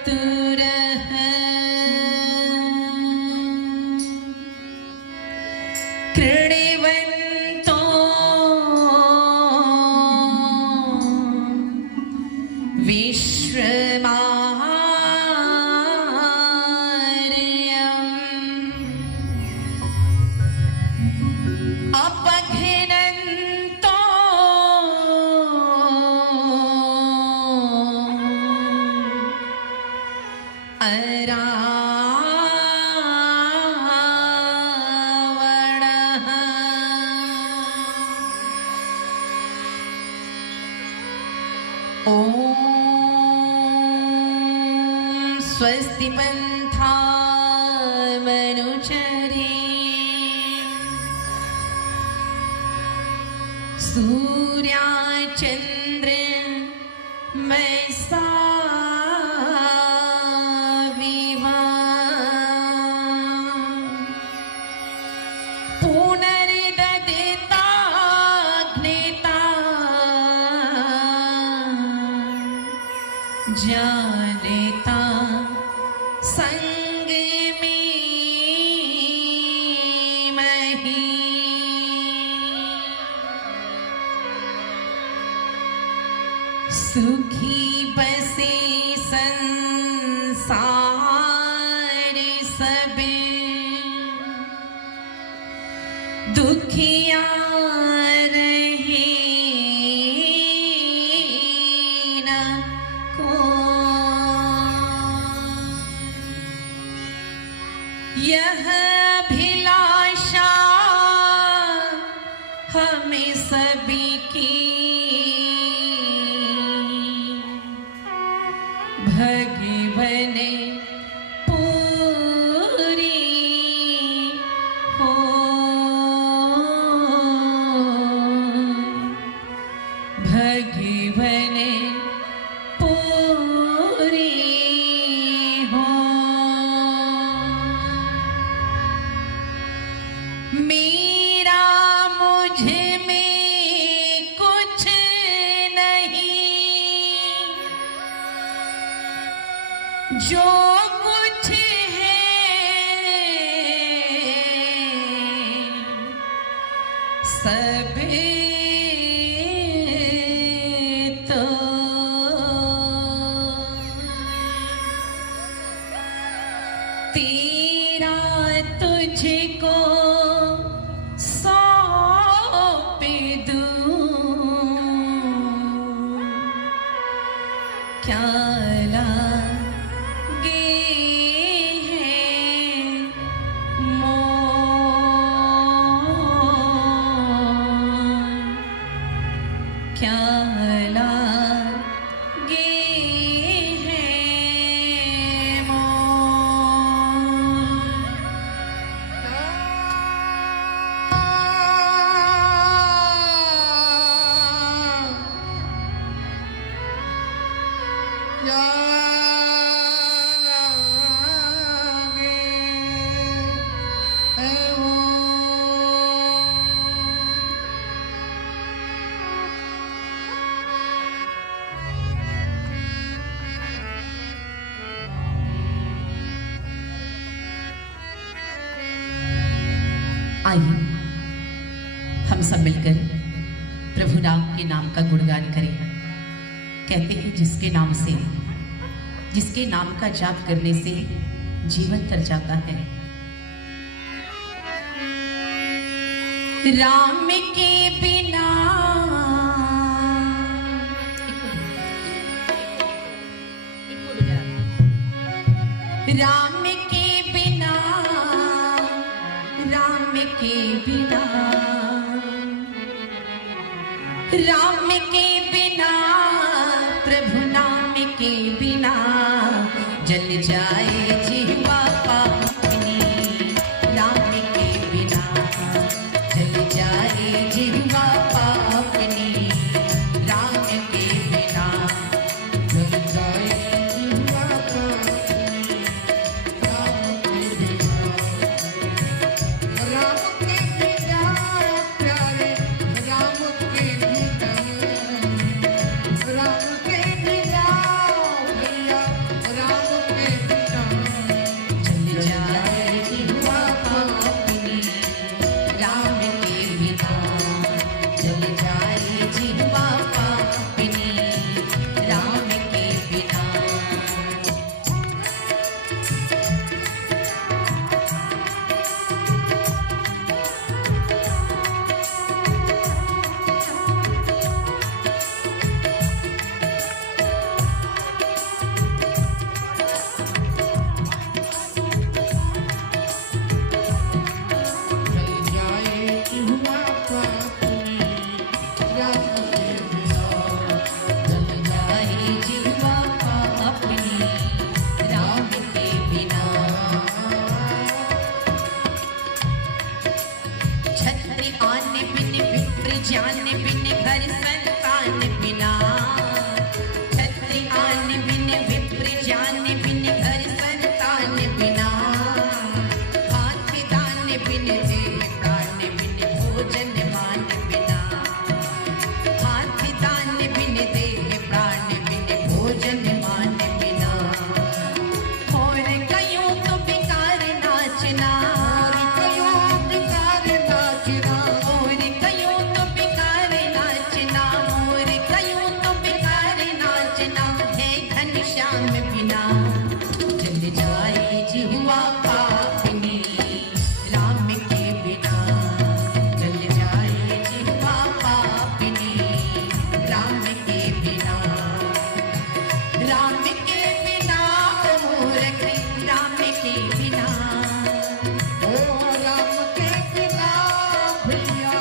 आतुर है कृणिवन्तो विश्वमार्यम् अपघ्नन्तो रावणः ॐ स्वस्ति पन्था मनुचरी सूर्या चंद्र मैसा विवा पुनर्ददिता अग्निता जानिता संग में मही सुखी बसे संसार सबे दुखिया रहे न को यह अभिलाषा हमें सभी की भगवन पूरी हो भगवन पूरी हो मेरा मुझ में कुछ नहीं जो कुछ है सब तो तेरा तुझको सौंप दूं क्या लागे हैं मोह क्या लागे हैं मोह आइए हम सब मिलकर प्रभु राम के नाम का गुणगान करें। कहते हैं जिसके नाम का जाप करने से जीवन तर जाता है। राम के बिना राम के बिना राम के बिना राम के बिना प्रभु नाम के बिना जल जाए जिह्वा पावनी राम के बिना जल जाए जिह्वा पावनी राम के बिना जल जाए जिह्वा पावनी राम के बिना प्यारे राम के बिना राम के बिना भैया राम नाम बिना जल जाए जिह्वा पापिनी राम के बिना जल जाए जिह्वा पापिनी राम के बिना राम के बिना ओ मूर्ख राम के बिना ओ राम के बिना भैया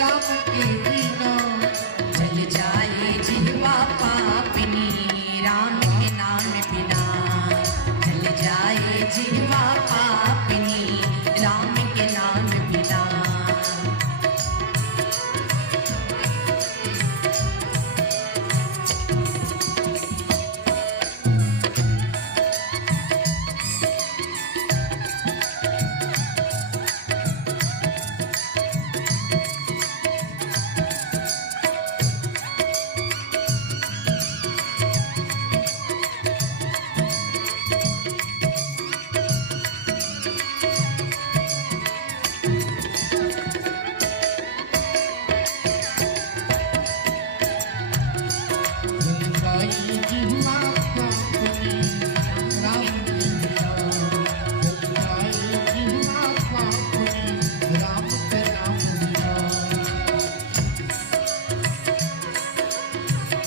राम के बिना जल जाए जिह्वा पापिनी राम के नाम बिना जल जाए जिह्वा पापिनी राम के नाम बिना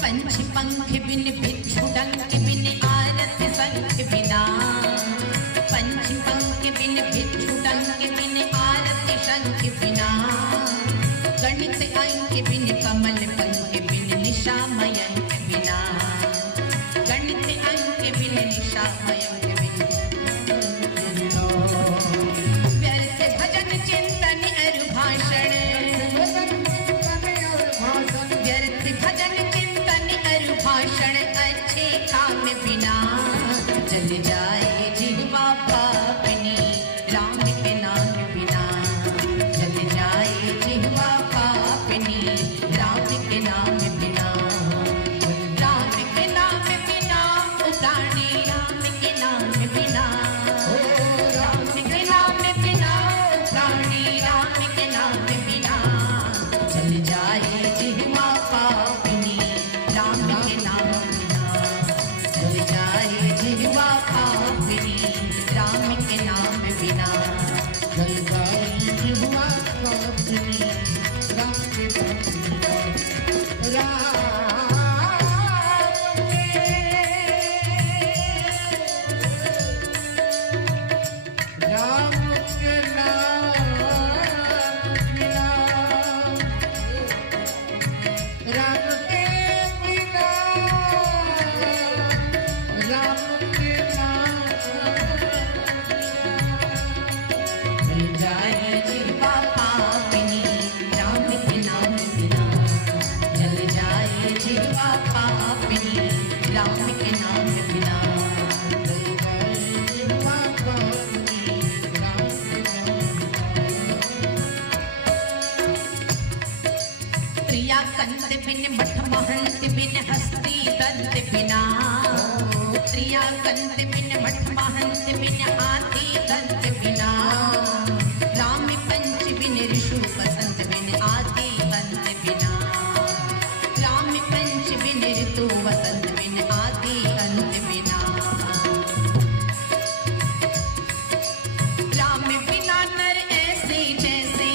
पंच पंख बिन भिक्षु डंक बिन आरत संख बिना पंच पंख बिन भिक्षु डंक बिन आरत शंख बिना गणित अंक बिन कमल पंख बिन निशा मयंक बिना गणित अंक बिन निशा मयंक बिन व्यर्थ भजन चिंतन अरु भाषण व्यर्थ भजन चिंतन अरु भाषण अच्छे काम बिना जल जाए जिह्वा पापिनी राम के नाम बिना जल जाए जिह्वा पापिनी राम के नाम बिना राम के नाम बिना उदानी राम के नाम बिना राम के नाम बिना उदानी राम के नाम बिना जल जाए जिह्वा पापिनी राम के नाम बिना जल जाए जिह्वा पापिनी राम के नाम बिना जल जाए जिह्वा पापिनी राम के नाम बिना राम के नाम बिना राम के बिना राम के नाम जल जाए जिह्वा पापिनी राम के नाम बिना जल जाए जिह्वा पापिनी राम के नाम बिना जल जाए जिह्वा पापिनी राम के नाम प्रिया कंत बिन मठ महंत बिन हस्ती दंत बिना प्रिया कंत बिन मठ महंत बिन हाथी दंत बिना राम पंच बिन ऋषु बसंत बिन आदि अंत बिना राम पंच बिन ऋतु वसंत बिन आदि अंत बिना राम बिना नर ऐसे जैसे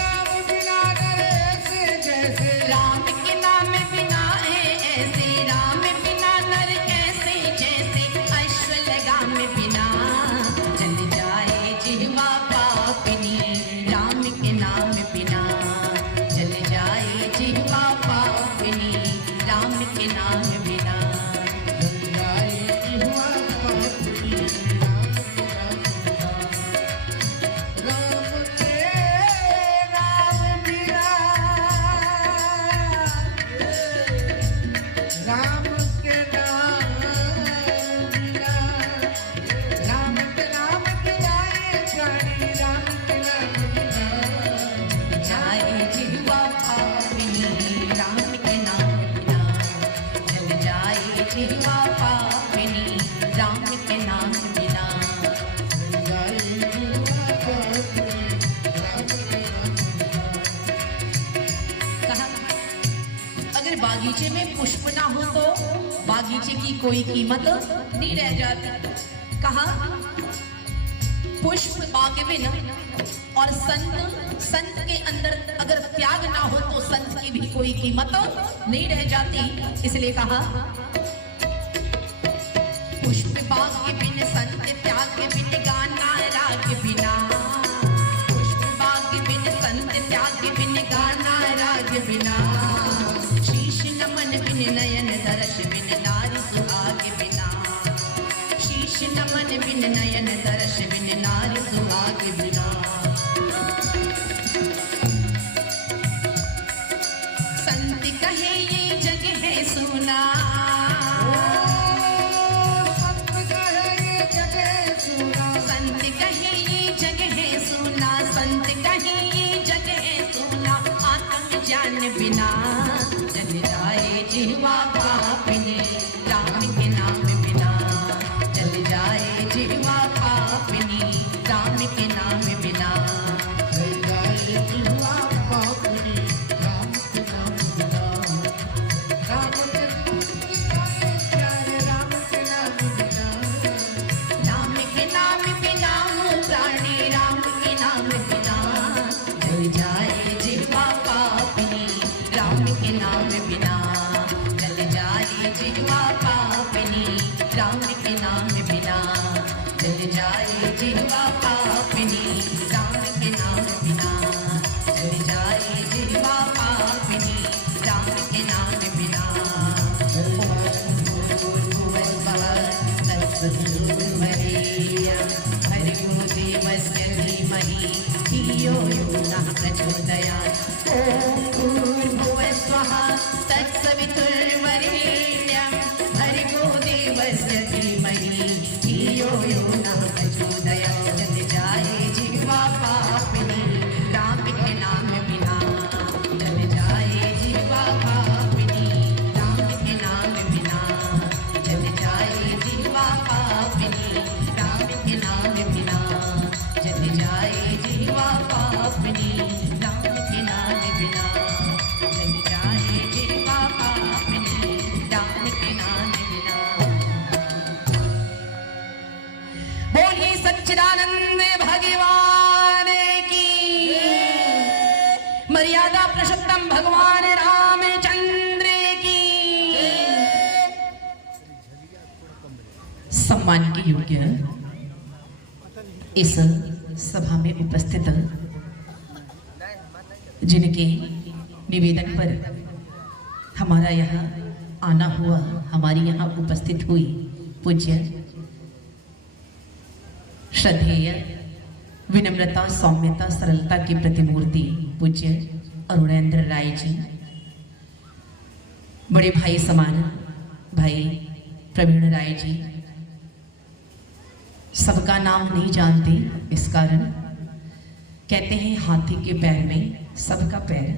राम बिना नरेश जैसे राम के नाम बिना है ऐसे राम बिना नर ऐसे जैसे अश्वलगाम बिना जल जाए जिह्वा पापिनी राम के नाम बिना जल जाए जिह्वा पापिनी राम के नाम बिना जल जाए जिह्वा पापिनी राम के नाम बिना राम के नाम बिना राम के नाम बिना राम के नाम बिना जानी राम के नाम बिना जाए जिह्वा पापिनी राम के नाम बिना जल जाए पुष्प ना हो तो बागीचे की कोई कीमत नहीं रह जाती। कहा पुष्प बाग बिन और संत के अंदर अगर त्याग ना हो तो संत की भी कोई कीमत नहीं रह जाती। इसलिए कहा पुष्प बाग के बिन संत त्याग के बिन गाना राग बिना, पुष्प बाग के बिन संत त्याग के बिन गाना राग बिना, शीश नमन बिन नयन दर्श बिन नारी सुहाग बिना, शीश नमन बिन नयन दर्श बिन नारी सुहाग बिना। संत कहे ये जग है सोना, संत कहे ये जग है सोना, संत कहे ये जग है सोना, संत कहे ये जग है सोना, आत्म ज्ञान बिना जल जाए जिह्वा पापिनी, राम के नाम बिना जल जाए जिह्वा पापिनी, राम के नाम बिना जल जाए जिह्वा पापिनी, राम के नाम बिना, राम के प्यारे राम के नाम बिना, राम के नाम बिना हो प्राणी, राम के नाम बिना जल जाए जिह्वा पापिनी, राम के नाम बिना जल जाए जिह्वा पापिनी, राम के नाम बिना जल जाए जिह्वा पापिनी, राम के नाम बिना जल जाए जिह्वा पापिनी, राम के नाम बिना। भर्गो देवस्य धीमहि धियो यो नः प्रचोदयात्। ॐ भूर्भुवः स्वः तत्सवितुर्वरेण्यं भर्गो देवस्य धीमहि धियो यो नः प्रचोदयात्। जल जाए जिह्वा पापिनी, राम के नाम बिना जल जाए जिह्वा पापिनी, राम के नाम बिना जल जाए जिह्वा पापिनी, राम के नाम बिना जल जाए जिह्वा पापिनी, राम के नाम बिना जल जाए जिह्वा पापिनी, राम के नाम बिना। बोलिए सच्चिदानंद भगवान की, मर्यादा पुरुषोत्तम भगवान रामचंद्र की। सम्मान के योग्य इस सभा में उपस्थित जिनके निवेदन पर हमारा यहाँ आना हुआ, हमारी यहाँ उपस्थित हुई पूज्य श्रद्धेय विनम्रता सौम्यता सरलता की प्रतिमूर्ति पूज्य अरुणेंद्र राय जी, बड़े भाई समान भाई प्रवीण राय जी, सबका नाम नहीं जानते, इस कारण कहते हैं हाथी के पैर में सबका पैर।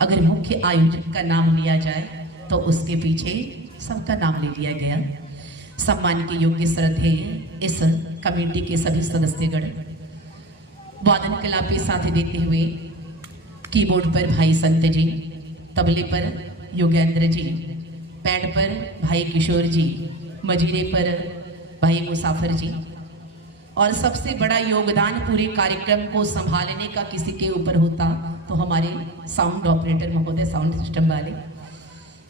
अगर मुख्य आयोजक का नाम लिया जाए तो उसके पीछे सबका नाम ले लिया गया। सम्मान के योग्य श्रद्धेय इस कमेटी के सभी सदस्यगण, वादन कला पे साथ देते हुए कीबोर्ड पर भाई संत जी, तबले पर योगेंद्र जी, पैड पर भाई किशोर जी, मजीरे पर भाई मुसाफिर जी, और सबसे बड़ा योगदान पूरे कार्यक्रम को संभालने का किसी के ऊपर होता तो हमारे साउंड ऑपरेटर महोदय, साउंड सिस्टम वाले।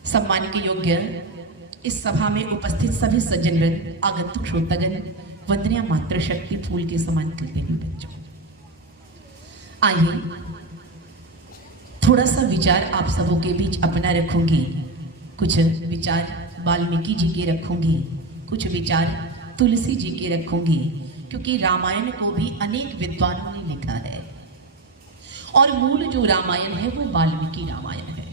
सम्मान के योग्य इस सभा में उपस्थित सभी सज्जनवृंद, आगंतुक श्रोतागण, वंदनीय मातृशक्ति फूल के समान खिलते हुए बच्चों, आइए थोड़ा सा विचार आप सबों के बीच अपना रखूंगी। कुछ विचार वाल्मीकि जी के रखूंगी, कुछ विचार तुलसी जी के रखूंगी, क्योंकि रामायण को भी अनेक विद्वानों ने लिखा है और मूल जो रामायण है वो वाल्मीकि रामायण है।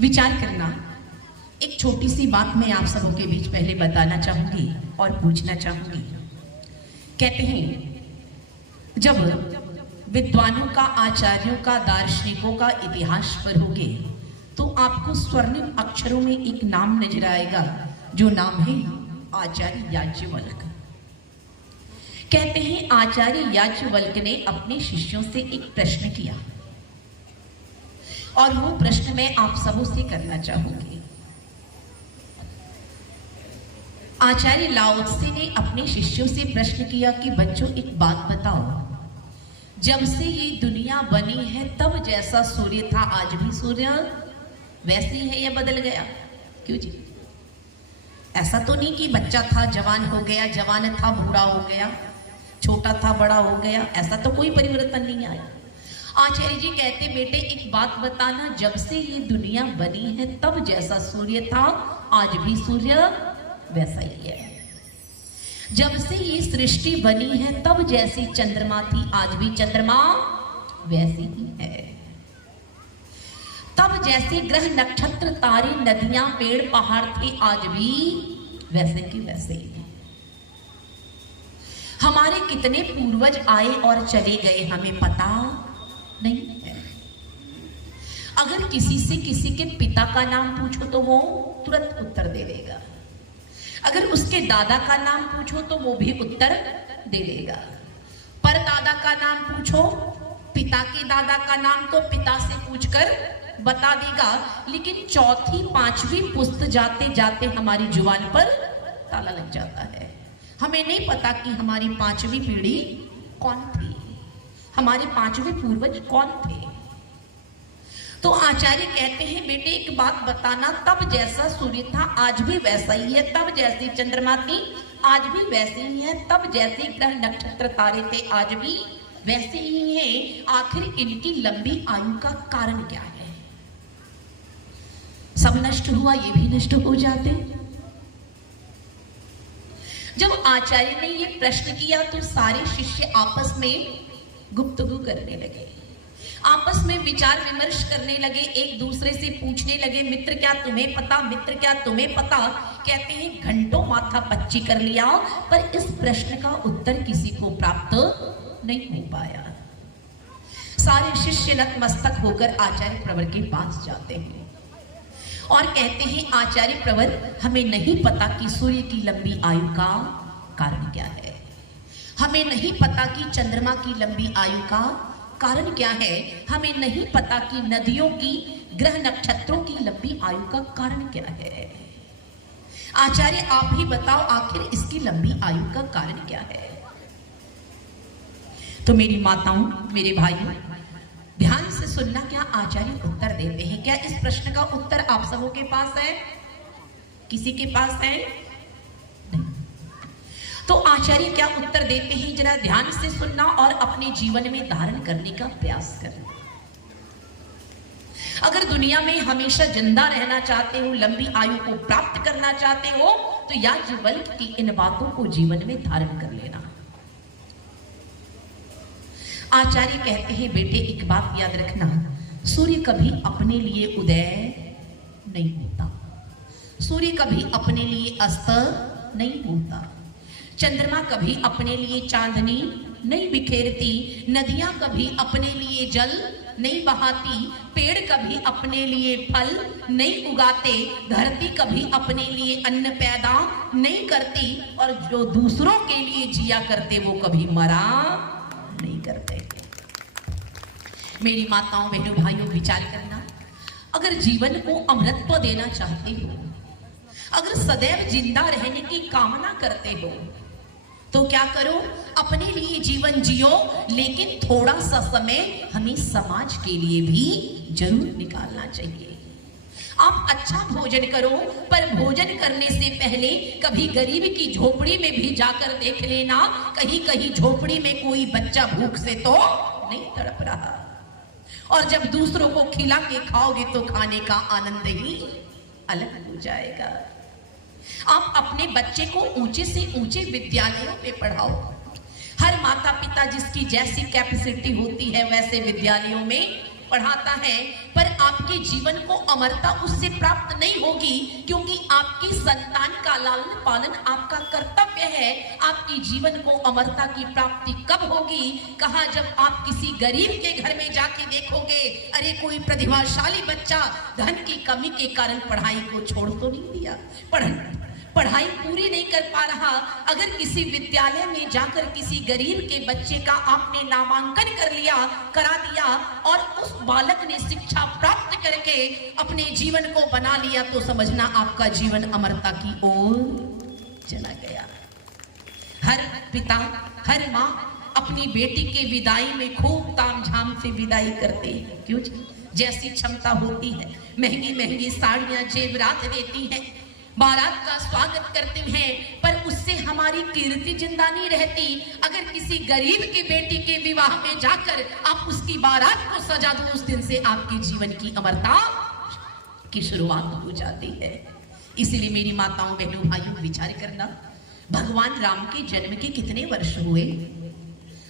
विचार करना, एक छोटी सी बात मैं आप सबों के बीच पहले बताना चाहूंगी और पूछना चाहूंगी। कहते हैं जब विद्वानों का, आचार्यों का, दार्शनिकों का इतिहास पढ़ोगे तो आपको स्वर्णिम अक्षरों में एक नाम नजर आएगा, जो नाम है आचार्य याज्ञवल्क्य। कहते हैं आचार्य याज्ञवल्क्य ने अपने शिष्यों से एक प्रश्न किया और वो प्रश्न मैं आप सबों से करना चाहूंगी। आचार्य लाओ त्से ने अपने शिष्यों से प्रश्न किया कि बच्चों एक बात बताओ, जब से ये दुनिया बनी है तब जैसा सूर्य था आज भी सूर्य वैसे ही है या बदल गया? क्यों जी? ऐसा तो नहीं कि बच्चा था जवान हो गया, जवान था बूढ़ा हो गया, छोटा था बड़ा हो गया, ऐसा तो कोई परिवर्तन नहीं आया। आचार्य जी कहते बेटे एक बात बताना, जब से ये दुनिया बनी है तब जैसा सूर्य था आज भी सूर्य वैसा ही है। जब से ये सृष्टि बनी है तब जैसी चंद्रमा थी आज भी चंद्रमा वैसी ही है। तब जैसे ग्रह नक्षत्र तारे नदियां पेड़ पहाड़ थे आज भी वैसे की वैसे ही है। हमारे कितने पूर्वज आए और चले गए हमें पता नहीं है। अगर किसी से किसी के पिता का नाम पूछो तो वो तुरंत उत्तर दे देगा, अगर उसके दादा का नाम पूछो तो वो भी उत्तर दे देगा, पर दादा का नाम पूछो, पिता के दादा का नाम तो पिता से पूछकर बता देगा, लेकिन चौथी पांचवी पुस्त जाते जाते हमारी जुबान पर ताला लग जाता है। हमें नहीं पता कि हमारी पांचवी पीढ़ी कौन थी, हमारे पांचवे पूर्वज कौन थे। तो आचार्य कहते हैं बेटे एक बात बताना, तब जैसा सूर्य था आज भी वैसा ही है, तब जैसी चंद्रमा थी आज भी वैसे ही है, तब जैसे ग्रह नक्षत्र तारे थे आज भी वैसे ही हैं। आखिर इनकी लंबी आयु का कारण क्या है? सब नष्ट हुआ ये भी नष्ट हो जाते। जब आचार्य ने ये प्रश्न किया तो सारे शिष्य आपस में गुफ्तगू करने लगे, आपस में विचार विमर्श करने लगे, एक दूसरे से पूछने लगे मित्र क्या तुम्हें पता, मित्र क्या तुम्हें पता। कहते हैं घंटों माथा पच्ची कर लिया पर इस प्रश्न का उत्तर किसी को प्राप्त नहीं हो पाया। सारे शिष्य नतमस्तक होकर आचार्य प्रवर के पास जाते हैं और कहते हैं आचार्य प्रवर हमें नहीं पता कि सूर्य की लंबी आयु का कारण क्या है, हमें नहीं पता कि चंद्रमा की लंबी आयु का कारण क्या है, हमें नहीं पता कि नदियों की ग्रह नक्षत्रों की लंबी आयु का कारण क्या है। आचार्य आप ही बताओ आखिर इसकी लंबी आयु का कारण क्या है। तो मेरी माताओं मेरे भाइयों ध्यान से सुनना, क्या आचार्य उत्तर देते हैं? क्या इस प्रश्न का उत्तर आप सबों के पास है? किसी के पास है? नहीं। तो आचार्य क्या उत्तर देते हैं जरा ध्यान से सुनना और अपने जीवन में धारण करने का प्रयास करना। अगर दुनिया में हमेशा जिंदा रहना चाहते हो, लंबी आयु को प्राप्त करना चाहते हो तो याज्ञवल्क्य की इन बातों को जीवन में धारण कर लेना। आचार्य कहते हैं बेटे एक बात याद रखना, सूर्य कभी अपने लिए उदय नहीं होता, सूर्य कभी अपने लिए अस्त नहीं होता, चंद्रमा कभी अपने लिए चांदनी नहीं बिखेरती, नदियां कभी अपने लिए जल नहीं बहाती, पेड़ कभी अपने लिए फल नहीं उगाते, धरती कभी अपने लिए अन्न पैदा नहीं करती, और जो दूसरों के लिए जिया करते वो कभी मरा नहीं करते। मेरी माताओं बहनों भाइयों विचार करना, अगर जीवन को अमृतत्व देना चाहते हो, अगर सदैव जिंदा रहने की कामना करते हो तो क्या करो, अपने लिए जीवन जियो, लेकिन थोड़ा सा समय हमें समाज के लिए भी जरूर निकालना चाहिए। आप अच्छा भोजन करो, पर भोजन करने से पहले कभी गरीब की झोपड़ी में भी जाकर देख लेना, कहीं कहीं झोपड़ी में कोई बच्चा भूख से तो नहीं तड़प रहा। और जब दूसरों को खिला के खाओगे तो खाने का आनंद ही अलग हो जाएगा। आप अपने बच्चे को ऊंचे से ऊंचे विद्यालयों में पढ़ाओ। हर माता पिता जिसकी जैसी कैपेसिटी होती है वैसे विद्यालयों में पढ़ाता है, पर आपके जीवन को अमरता उससे प्राप्त नहीं होगी, क्योंकि आपकी संतान का लालन पालन आपका कर्तव्य है। आपकी जीवन को अमरता की प्राप्ति कब होगी? कहा, जब आप किसी गरीब के घर में जाके देखोगे, अरे कोई प्रतिभाशाली बच्चा धन की कमी के कारण पढ़ाई को छोड़ तो नहीं दिया, पढ़ाई पूरी नहीं कर पा रहा, अगर किसी विद्यालय में जाकर किसी गरीब के बच्चे का आपने नामांकन करा दिया और उस बालक ने शिक्षा प्राप्त करके अपने जीवन को बना लिया, तो समझना आपका जीवन अमरता की ओर चला गया। हर पिता, हर माँ अपनी बेटी के विदाई में खूब तामझाम से विदाई करते हैं। क्यों? जैसी क्षमता होती है महंगी महंगी साड़ियां जेवरात देती हैं, बारात का स्वागत करते हैं, पर उससे हमारी कीर्ति जिंदा नहीं रहती। अगर किसी गरीब की बेटी के विवाह में जाकर आप उसकी बारात को सजा दो, उस दिन से आपके जीवन की अमरता की शुरुआत हो जाती है। इसलिए मेरी माताओं, बहनों, भाइयों, विचार करना, भगवान राम के जन्म के कितने वर्ष हुए?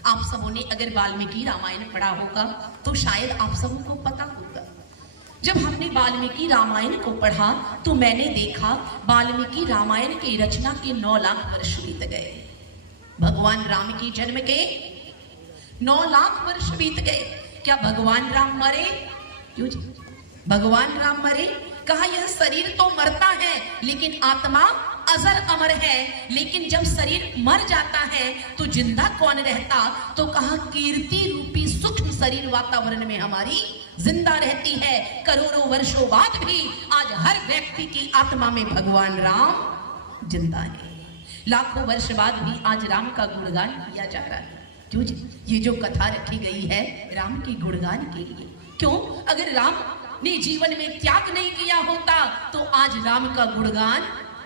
आप सबों ने अगर वाल्मीकि रामायण पढ़ा होगा तो शायद आप सबों को पता होगा। जब हमने वाल्मीकि रामायण को पढ़ा तो मैंने देखा वाल्मीकि रामायण की रचना के 9 लाख वर्ष बीत गए। भगवान राम के जन्म के 9 लाख वर्ष बीत गए। क्या भगवान राम मरे? क्यों जी? भगवान राम मरे? कहा यह शरीर तो मरता है लेकिन आत्मा अजर अमर है। लेकिन जब शरीर मर जाता है तो जिंदा कौन रहता? तो कहा कीर्ति रूपी सूक्ष्म शरीर वातावरण में हमारी जिंदा रहती है। करोड़ों वर्षों बाद भी आज हर व्यक्ति की आत्मा में भगवान राम जिंदा है। लाखों वर्ष बाद भी आज राम का गुणगान किया जा रहा है। क्यों? ये जो कथा रखी गई है राम के गुणगान के लिए। क्यों? अगर राम ने जीवन में त्याग नहीं किया होता तो आज राम का गुणगान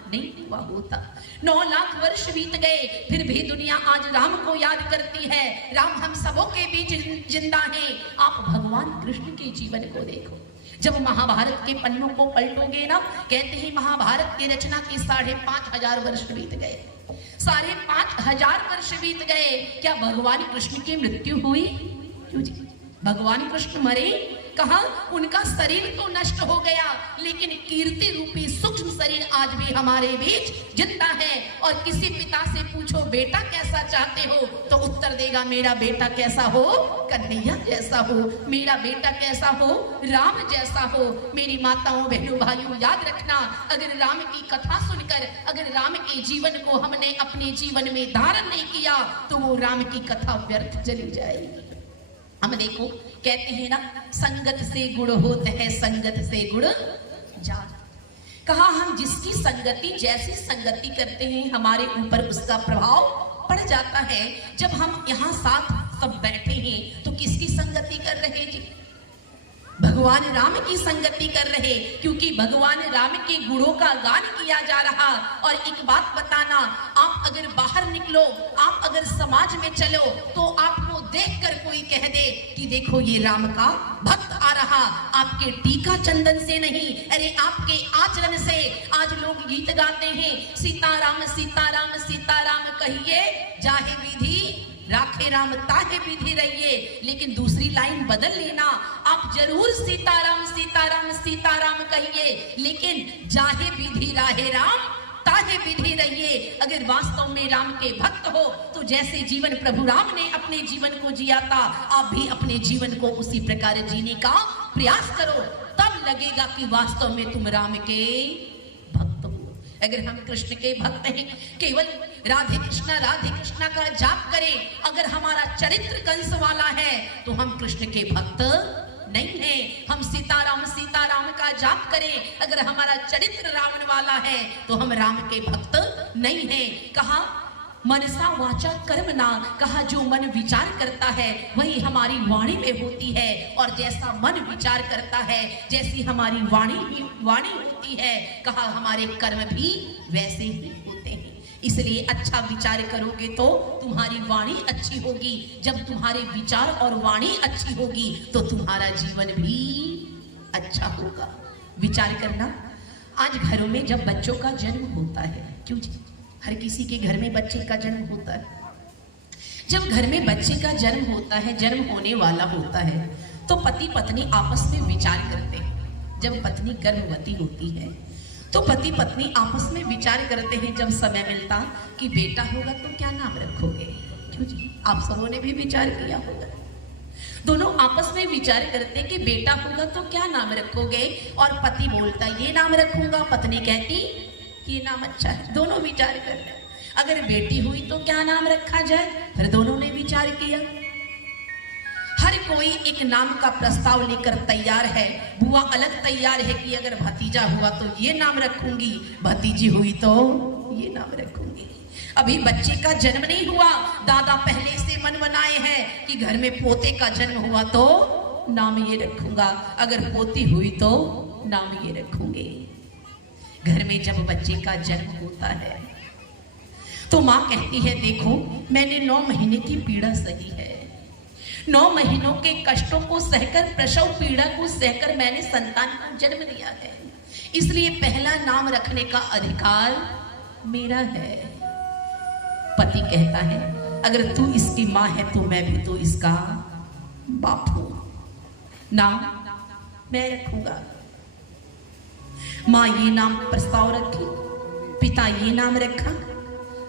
नहीं हुआ होता। 9 लाख वर्ष बीत गए, फिर भी दुनिया आज राम को याद करती है। राम हम सबों के बीच जिंदा हैं। आप भगवान कृष्ण के जीवन को देखो। जब महाभारत के पन्नों को पलटोगे ना, कहते हैं महाभारत की रचना के 5,500 वर्ष बीत गए। 5,500 वर्ष बीत गए। क्या भगवान कृष्ण की मृत्यु हुई? क्यों जी? भगवान कृष्ण मरे? कहा उनका शरीर तो नष्ट हो गया लेकिन कीर्ति रूपी सूक्ष्म शरीर आज भी हमारे बीच जिंदा है। और किसी पिता से पूछो बेटा कैसा चाहते हो तो उत्तर देगा मेरा बेटा कैसा हो? कन्हैया जैसा हो। मेरा बेटा कैसा हो? राम जैसा हो। मेरी माताओं, बहनों, भाइयों, याद रखना, अगर राम की कथा सुनकर अगर राम के जीवन को हमने अपने जीवन में धारण नहीं किया तो वो राम की कथा व्यर्थ चली जाएगी। हम देखो, कहते हैं ना, संगत से गुण होते हैं, संगत से गुण जात। कहा हम जिसकी संगति, जैसी संगति करते हैं हमारे ऊपर उसका प्रभाव पड़ जाता है। जब हम यहाँ साथ सब बैठे हैं तो किसकी संगति कर रहे जी? भगवान राम की संगति कर रहे, क्योंकि भगवान राम के गुणों का गान किया जा रहा। और एक बात बताना, आप अगर बाहर निकलो, आप अगर समाज में चलो तो आपको देखकर कोई कह दे कि देखो ये राम का भक्त आ रहा, आपके टीका चंदन से नहीं, अरे आपके आचरण से। आज लोग गीत गाते हैं, सीताराम सीताराम सीताराम कहिए जाहे विधि राखे राम ताहे विधि रहिए। लेकिन दूसरी लाइन बदल लेना, आप जरूर सीताराम सीताराम सीताराम कहिए लेकिन जाहे विधि राहे राम ताहे विधि रहिए। अगर वास्तव में राम के भक्त हो तो जैसे जीवन प्रभु राम ने अपने जीवन को जिया था, आप भी अपने जीवन को उसी प्रकार जीने का प्रयास करो, तब लगेगा कि वास्तव में तुम राम के भक्त हो। अगर हम कृष्ण के भक्त हैं, केवल राधे कृष्णा का जाप करें, अगर हमारा चरित्र कंस वाला है तो हम कृष्ण के भक्त नहीं है। हम सीताराम सीताराम का जाप करें, अगर हमारा चरित्र रावण वाला है तो हम राम के भक्त नहीं है। कहा मनसा वाचा कर्मणा, कहा जो मन विचार करता है वही हमारी वाणी में होती है। और जैसा मन विचार करता है, जैसी हमारी वाणी होती है, कहा हमारे कर्म भी वैसे ही होते हैं। इसलिए अच्छा विचार करोगे तो तुम्हारी वाणी अच्छी होगी। जब तुम्हारे विचार और वाणी अच्छी होगी तो तुम्हारा जीवन भी अच्छा होगा। विचार करना, आज घरों में जब बच्चों का जन्म होता है, क्यों जी? हर किसी के घर में बच्चे का जन्म होता है। जब घर में बच्चे का जन्म होता है, जन्म होने वाला होता है, तो पति पत्नी आपस में विचार करते हैं। जब पत्नी गर्भवती होती है तो पति पत्नी आपस में विचार करते हैं, जब समय मिलता कि बेटा होगा तो क्या नाम रखोगे? क्यों जी? आप सबों ने भी विचार किया होगा। दोनों आपस में विचार करते कि बेटा होगा तो क्या नाम रखोगे? और पति बोलता ये नाम रखूंगा, पत्नी कहती ये नाम अच्छा है, दोनों विचार कर रहे। अगर बेटी हुई तो क्या नाम रखा जाए, फिर दोनों ने विचार किया। हर कोई एक नाम का प्रस्ताव लेकर तैयार है। बुआ अलग तैयार है कि अगर भतीजा हुआ तो ये नाम रखूंगी, भतीजी हुई तो ये नाम रखूंगी। अभी बच्चे का जन्म नहीं हुआ, दादा पहले से मन बनाए हैं कि घर में पोते का जन्म हुआ तो नाम ये रखूंगा, अगर पोती हुई तो नाम ये रखूंगी। घर में जब बच्चे का जन्म होता है तो माँ कहती है, देखो मैंने 9 महीने की पीड़ा सही है, 9 महीनों के कष्टों को सहकर, प्रसव पीड़ा को सहकर मैंने संतान को जन्म दिया है, इसलिए पहला नाम रखने का अधिकार मेरा है। पति कहता है, अगर तू इसकी माँ है तो मैं भी तो इसका बाप हूं, नाम मैं रखूंगा। माँ ये नाम प्रस्ताव रखी, पिता ये नाम रखा।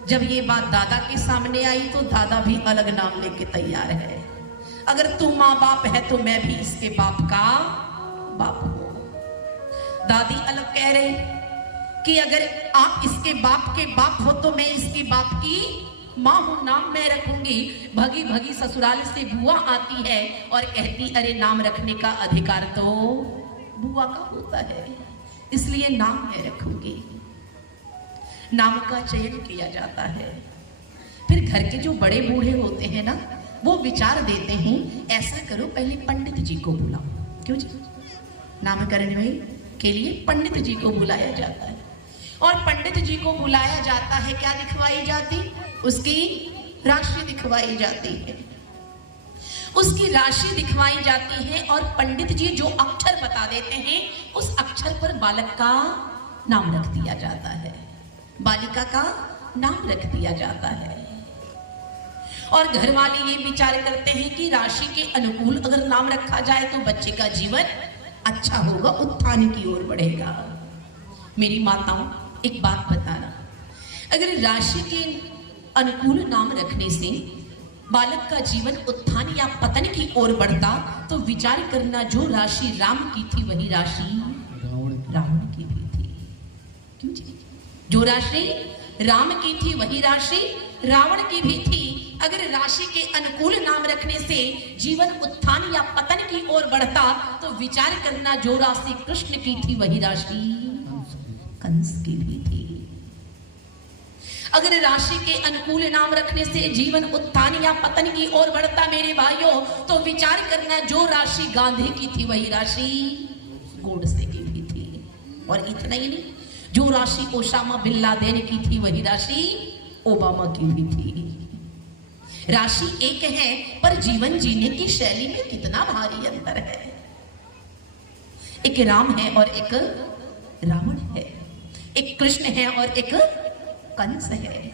जब ये बात दादा के सामने आई तो दादा भी अलग नाम लेके तैयार है। अगर तू माँ बाप है तो मैं भी इसके बाप का बाप हूं। दादी अलग कह रही कि अगर आप इसके बाप के बाप हो तो मैं इसकी बाप की माँ हूं, नाम मैं रखूंगी। भगी भगी ससुराल से बुआ आती है और कहती, अरे नाम रखने का अधिकार तो बुआ का होता है, इसलिए नाम मैं रखूंगी। नाम का चयन किया जाता है। फिर घर के जो बड़े बूढ़े होते हैं ना, वो विचार देते हैं, ऐसा करो पहले पंडित जी को बुलाओ। क्यों जी? नामकरण में के लिए पंडित जी को बुलाया जाता है। और पंडित जी को बुलाया जाता है, क्या दिखवाई जाती? उसकी राशि दिखवाई जाती है, उसकी राशि दिखवाई जाती है। और पंडित जी जो अक्षर बता देते हैं, उस अक्षर पर बालक का नाम रख दिया जाता है, बालिका का नाम रख दिया जाता है। और घर वाले ये विचार करते हैं कि राशि के अनुकूल अगर नाम रखा जाए तो बच्चे का जीवन अच्छा होगा, उत्थान की ओर बढ़ेगा। मेरी माताओं, एक बात बताना, अगर राशि के अनुकूल नाम रखने से बालक का जीवन उत्थान या पतन की ओर बढ़ता तो विचार करना, जो राशि राम की थी वही राशि रावण की भी थी। क्यों जी? जो राशि राम की थी वही राशि रावण की भी थी। अगर राशि के अनुकूल नाम रखने से जीवन उत्थान या पतन की ओर बढ़ता तो विचार करना, जो राशि कृष्ण की थी वही राशि कंस की भी थी। अगर राशि के अनुकूल नाम रखने से जीवन उत्थान या पतन की ओर बढ़ता मेरे भाइयों, तो विचार करना, जो राशि गांधी की थी वही राशि गोडसे की भी थी। और इतना ही नहीं, जो राशि ओसामा बिन लादेन की थी वही राशि ओबामा की भी थी। राशि एक है पर जीवन जीने की शैली में कितना भारी अंतर है। एक राम है और एक रावण है, एक कृष्ण है और एक कंस है।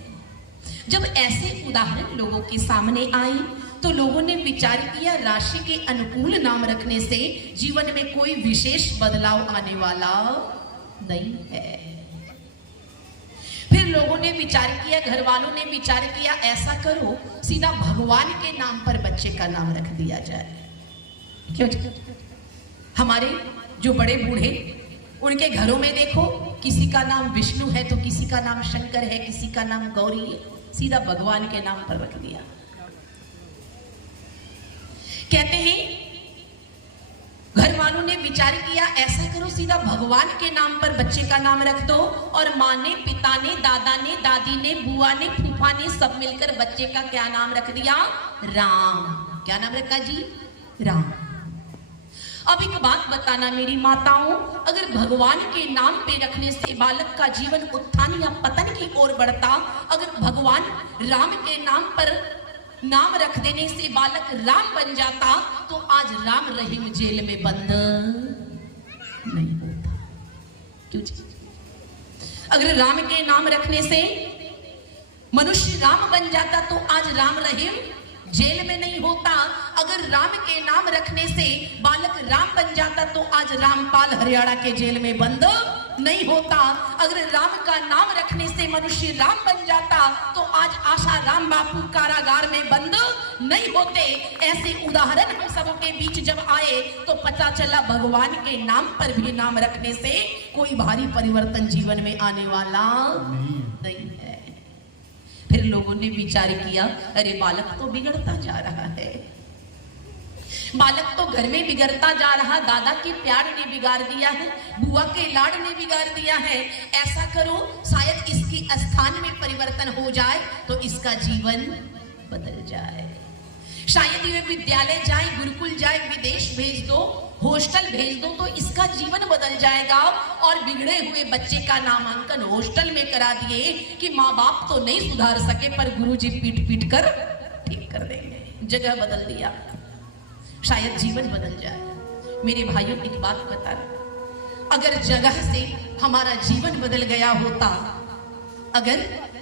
जब ऐसे उदाहरण लोगों के सामने आए तो लोगों ने विचार किया, राशि के अनुकूल नाम रखने से जीवन में कोई विशेष बदलाव आने वाला नहीं है। फिर लोगों ने विचार किया, घर वालों ने विचार किया, ऐसा करो सीधा भगवान के नाम पर बच्चे का नाम रख दिया जाए। क्यों? हमारे जो बड़े बूढ़े, उनके घरों में देखो, किसी का नाम विष्णु है तो किसी का नाम शंकर है, किसी का नाम गौरी है, सीधा भगवान के नाम पर रख दिया। कहते हैं घर वालों ने विचार किया, ऐसा करो सीधा भगवान के नाम पर बच्चे का नाम रख दो। और माँ ने, पिता ने, दादा ने, दादी ने, बुआ ने, फूफा ने सब मिलकर बच्चे का क्या नाम रख दिया? राम। क्या नाम रखा जी? राम। अब एक बात बताना मेरी माताओं, अगर भगवान के नाम पे रखने से बालक का जीवन उत्थान या पतन की ओर बढ़ता, अगर भगवान राम के नाम पर नाम रख देने से बालक राम बन जाता तो आज राम रहीम जेल में बंद नहीं होता। क्यों जी? अगर राम के नाम रखने से मनुष्य राम बन जाता तो आज राम रहीम जेल में नहीं होता। अगर राम के नाम रखने से बालक राम बन जाता तो आज रामपाल हरियाणा के जेल में बंद नहीं होता। अगर राम का नाम रखने से मनुष्य राम बन जाता तो आज आशा राम बापू कारागार में बंद नहीं होते। ऐसे उदाहरण हम सबों के बीच जब आए तो पता चला भगवान के नाम पर भी नाम रखने से कोई भारी परिवर्तन जीवन में आने वाला नहीं है। फिर लोगों ने विचार किया, अरे बालक तो बिगड़ता जा रहा है, बालक तो घर में बिगड़ता जा रहा, दादा के प्यार ने बिगाड़ दिया है, बुआ के लाड ने बिगाड़ दिया है। ऐसा करो शायद इसके स्थान में परिवर्तन हो जाए तो इसका जीवन बदल जाए। शायद ये विद्यालय जाए, गुरुकुल जाए, विदेश भेज दो, हॉस्टल भेज दो तो इसका जीवन बदल जाएगा। और बिगड़े हुए बच्चे का नामांकन हॉस्टल में करा दिए कि माँ बाप तो नहीं सुधार सके पर गुरुजी पीट पीट कर ठीक कर देंगे, जगह बदल दिया, शायद जीवन बदल जाए। मेरे भाइयों एक बात बता, अगर जगह से हमारा जीवन बदल गया होता, अगर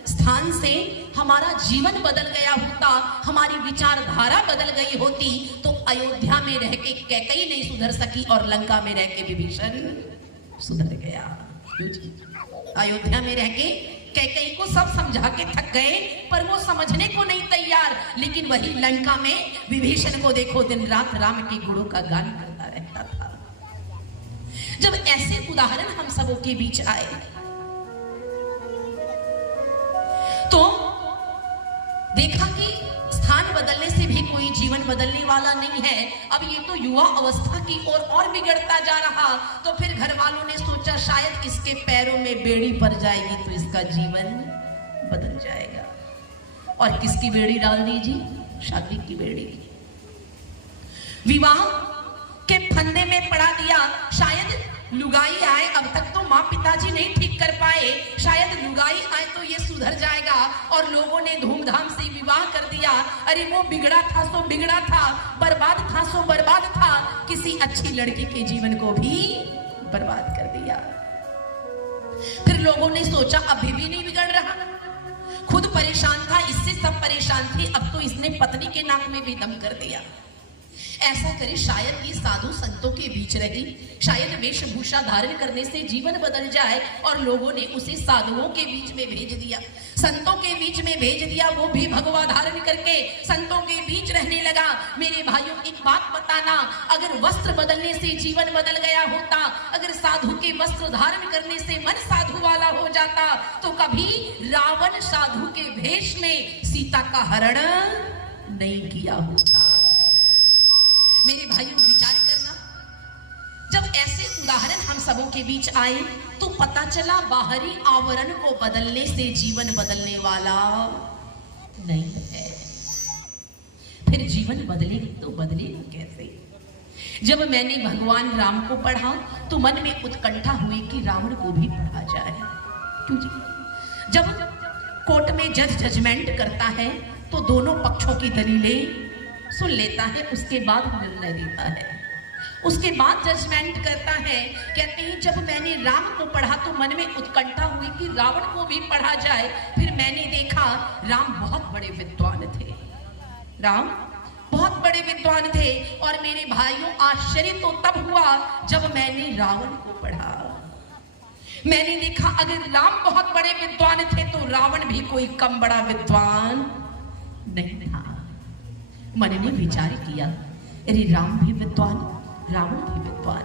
स्थान से हमारा जीवन बदल गया होता, हमारी विचारधारा बदल गई होती तो अयोध्या में रह के कैकेयी नहीं सुधर सकी और लंका में रह के विभीषण सुधर गया। अयोध्या में रह के कैकेयी को सब समझा के थक गए पर वो समझने को नहीं तैयार, लेकिन वही लंका में विभीषण को देखो दिन रात राम के गुणों का गान करता रहता था। जब ऐसे उदाहरण हम सबों के बीच आए तो देखा कि स्थान बदलने से भी कोई जीवन बदलने वाला नहीं है। अब ये तो युवा अवस्था की ओर और बिगड़ता जा रहा, तो फिर घर वालों ने सोचा शायद इसके पैरों में बेड़ी पड़ जाएगी तो इसका जीवन बदल जाएगा। और किसकी बेड़ी डाल दीजिए? शादी की बेड़ी, विवाह के फंदे में पड़ा दिया। शायद लुगाई आए, अब तक तो माँ पिताजी नहीं ठीक कर पाए, शायद लुगाई आए तो ये सुधर जाएगा। और लोगों ने धूमधाम से विवाह कर दिया। अरे वो बिगड़ा था सो बिगड़ा था, बर्बाद था सो बर्बाद था, किसी अच्छी लड़की के जीवन को भी बर्बाद कर दिया। फिर लोगों ने सोचा अभी भी नहीं बिगड़ रहा, खुद परेशान था, इससे सब परेशान थे, अब तो इसने पत्नी के नाक में भी दम कर दिया। ऐसा करे शायद ये साधु संतों के बीच रही, शायद वेशभूषा धारण करने से जीवन बदल जाए। और लोगों ने उसे साधुओं के बीच में भेज दिया, संतों के बीच में भेज दिया। वो भी भगवा धारण करके संतों के बीच रहने लगा। मेरे भाइयों एक बात बताना, अगर वस्त्र बदलने से जीवन बदल गया होता, अगर साधु के वस्त्र धारण करने से मन साधु वाला हो जाता तो कभी रावण साधु के भेष में सीता का हरण नहीं किया होता। मेरे भाइयों विचार करना, जब ऐसे उदाहरण हम सबों के बीच आए तो पता चला बाहरी आवरण को बदलने से जीवन बदलने वाला नहीं है। फिर जीवन बदले तो बदले कैसे? जब मैंने भगवान राम को पढ़ा तो मन में उत्कंठा हुई कि रावण को भी पढ़ा जाए। क्यों जी? जब कोर्ट में जज जजमेंट करता है तो दोनों पक्षों की दलीलें सुन लेता है, उसके बाद निर्णय देता है, उसके बाद जजमेंट करता है। कहते हैं जब मैंने राम को पढ़ा तो मन में उत्कंठा हुई कि रावण को भी पढ़ा जाए। फिर मैंने देखा राम बहुत बड़े विद्वान थे, राम बहुत बड़े विद्वान थे। और मेरे भाइयों आश्चर्य तो तब हुआ जब मैंने रावण को पढ़ा। मैंने देखा अगर राम बहुत बड़े विद्वान थे तो रावण भी कोई कम बड़ा विद्वान नहीं था। मन ने विचार किया, अरे राम भी विद्वान, रावण भी विद्वान,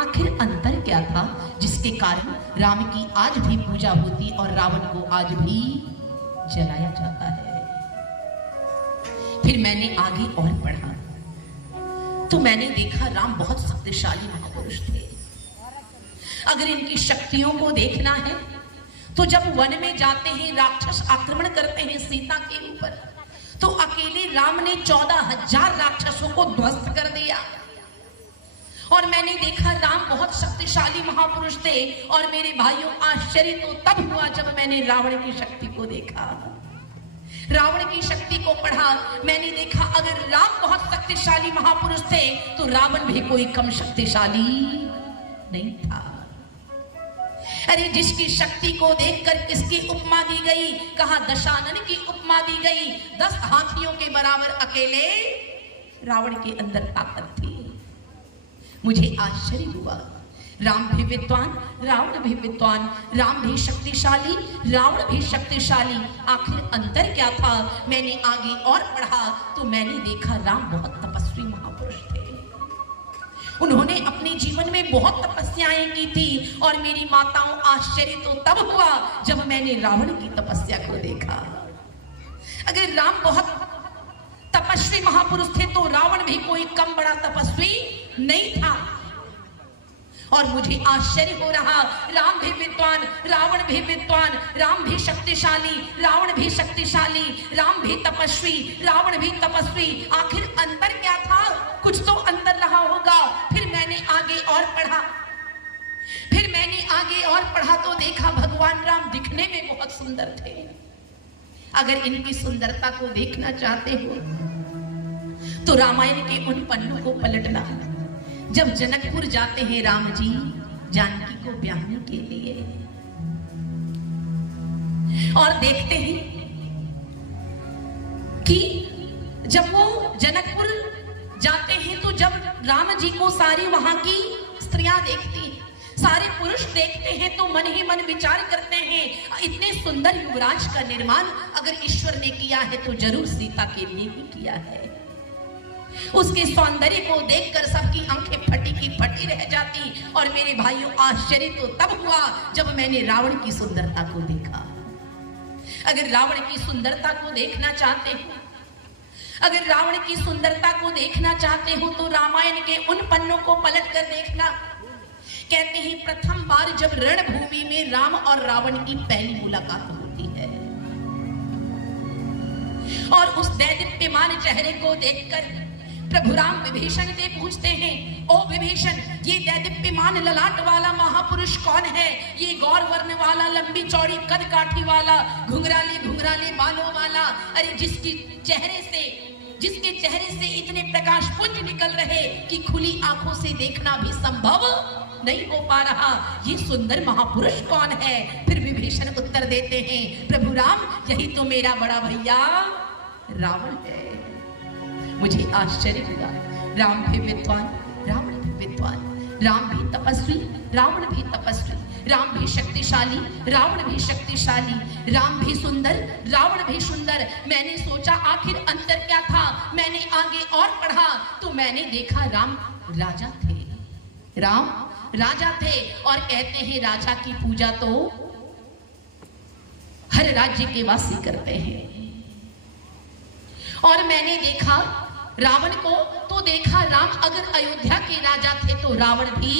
आखिर अंतर क्या था जिसके कारण राम की आज भी पूजा होती और रावण को आज भी जलाया जाता है? फिर मैंने आगे और पढ़ा तो मैंने देखा राम बहुत शक्तिशाली महापुरुष थे। अगर इनकी शक्तियों को देखना है तो जब वन में जाते हैं, राक्षस आक्रमण करते हैं सीता के ऊपर, तो अकेले राम ने 14,000 राक्षसों को ध्वस्त कर दिया। और मैंने देखा राम बहुत शक्तिशाली महापुरुष थे। और मेरे भाइयों आश्चर्य तो तब हुआ जब मैंने रावण की शक्ति को देखा, रावण की शक्ति को पढ़ा। मैंने देखा अगर राम बहुत शक्तिशाली महापुरुष थे तो रावण भी कोई कम शक्तिशाली नहीं था। अरे जिसकी शक्ति को देखकर किसकी उपमा दी गई? कहा दशानन की उपमा दी गई। 10 हाथियों के बराबर अकेले रावण के अंदर ताकत थी। मुझे आश्चर्य हुआ, राम भी विद्वान, रावण भी विद्वान, राम भी शक्तिशाली, रावण भी शक्तिशाली, आखिर अंतर क्या था? मैंने आगे और पढ़ा तो मैंने देखा राम बहुत तपस्वी महापुरुष थे। उन्होंने अपने जीवन में बहुत तपस्याएं की थी और मेरी माताओं आश्चर्य तो तब हुआ जब मैंने रावण की तपस्या को देखा। अगर राम बहुत तपस्वी महापुरुष थे तो रावण भी कोई कम बड़ा तपस्वी नहीं था। और मुझे आश्चर्य हो रहा, राम भी विद्वान, रावण भी विद्वान, राम भी शक्तिशाली, रावण भी शक्तिशाली, राम भी तपस्वी, रावण भी तपस्वी, आखिर अंतर क्या था? कुछ तो अंतर रहा होगा। फिर मैंने आगे और पढ़ा तो देखा भगवान राम दिखने में बहुत सुंदर थे। अगर इनकी सुंदरता को देखना चाहते हो तो रामायण के उन पन्नों को पलटना। जब जनकपुर जाते हैं राम जी जानकी को ब्याहने के लिए और देखते हैं कि जब वो जनकपुर जाते हैं तो जब राम जी को सारी वहां की स्त्रियां देखती, सारे पुरुष देखते हैं तो मन ही मन विचार करते हैं, इतने सुंदर युवराज का निर्माण अगर ईश्वर ने किया है तो जरूर सीता के लिए ही किया है। उसके सौंदर्य को देखकर सबकी आंखें फटी की फटी रह जाती। और मेरे भाइयों आश्चर्य तो तब हुआ जब मैंने रावण की सुंदरता को देखा। अगर रावण की सुंदरता को देखना चाहते हो, अगर रावण की सुंदरता को देखना चाहते हो तो रामायण के उन पन्नों को पलट कर देखना। कहते हैं प्रथम बार जब रणभूमि में राम और रावण की पहली मुलाकात होती है और उस दैदीप्यमान चेहरे को देखकर प्रभु राम विभीषण से पूछते हैं, ओ विभीषण, ये दैदीप्यमान ललाट वाला महापुरुष कौन है? ये गौर वर्ण वाला, लंबी चौड़ी कद काठी वाला, घुंघराले बालों वाला, अरे जिसके चेहरे से इतने प्रकाश पुंज निकल रहे कि खुली आंखों से देखना भी संभव नहीं हो पा रहा, ये सुंदर महापुरुष कौन है? फिर विभीषण उत्तर देते हैं, प्रभु राम, यही तो मेरा बड़ा भैया रावण है। मुझे आश्चर्य हुआ, राम भी विद्वान, रावण भी विद्वान, राम भी तपस्वी, रावण भी तपस्वी, राम भी शक्तिशाली, रावण भी शक्तिशाली, राम भी सुंदर, रावण भी सुंदर। मैंने सोचा आखिर अंतर क्या था? मैंने आगे और पढ़ा तो मैंने देखा राम राजा थे, राम राजा थे। और कहते हैं राजा की पूजा तो हर राज्य के वासी करते हैं। और मैंने देखा रावण को तो देखा राम अगर अयोध्या के राजा थे तो रावण भी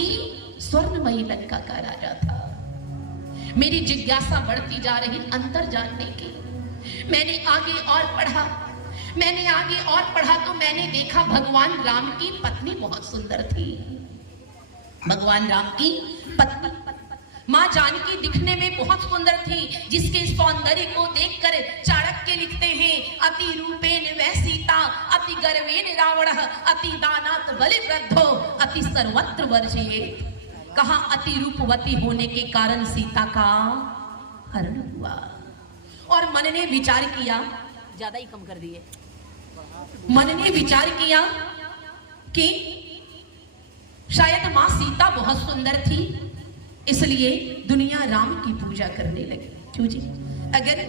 स्वर्णमयी लंका का राजा था। मेरी जिज्ञासा बढ़ती जा रही अंतर जानने की। मैंने आगे और पढ़ा तो मैंने देखा भगवान राम की पत्नी बहुत सुंदर थी। भगवान राम की पत्नी मां जानकी दिखने में बहुत सुंदर थी, जिसके सौंदर्य को देखकर चाणक्य लिखते हैं, अति रूपेण वै सीता, अति गर्वेण रावण, अति दानात् बलिवृद्धो, अति सर्वत्र वर्जयेत्। कहा अति रूपवती होने के कारण सीता का हरण हुआ। और मन ने विचार किया, ज्यादा ही कम कर दिए, मन ने विचार किया कि शायद मां सीता बहुत सुंदर थी, इसलिए दुनिया राम की पूजा करने लगी। क्यों जी? अगर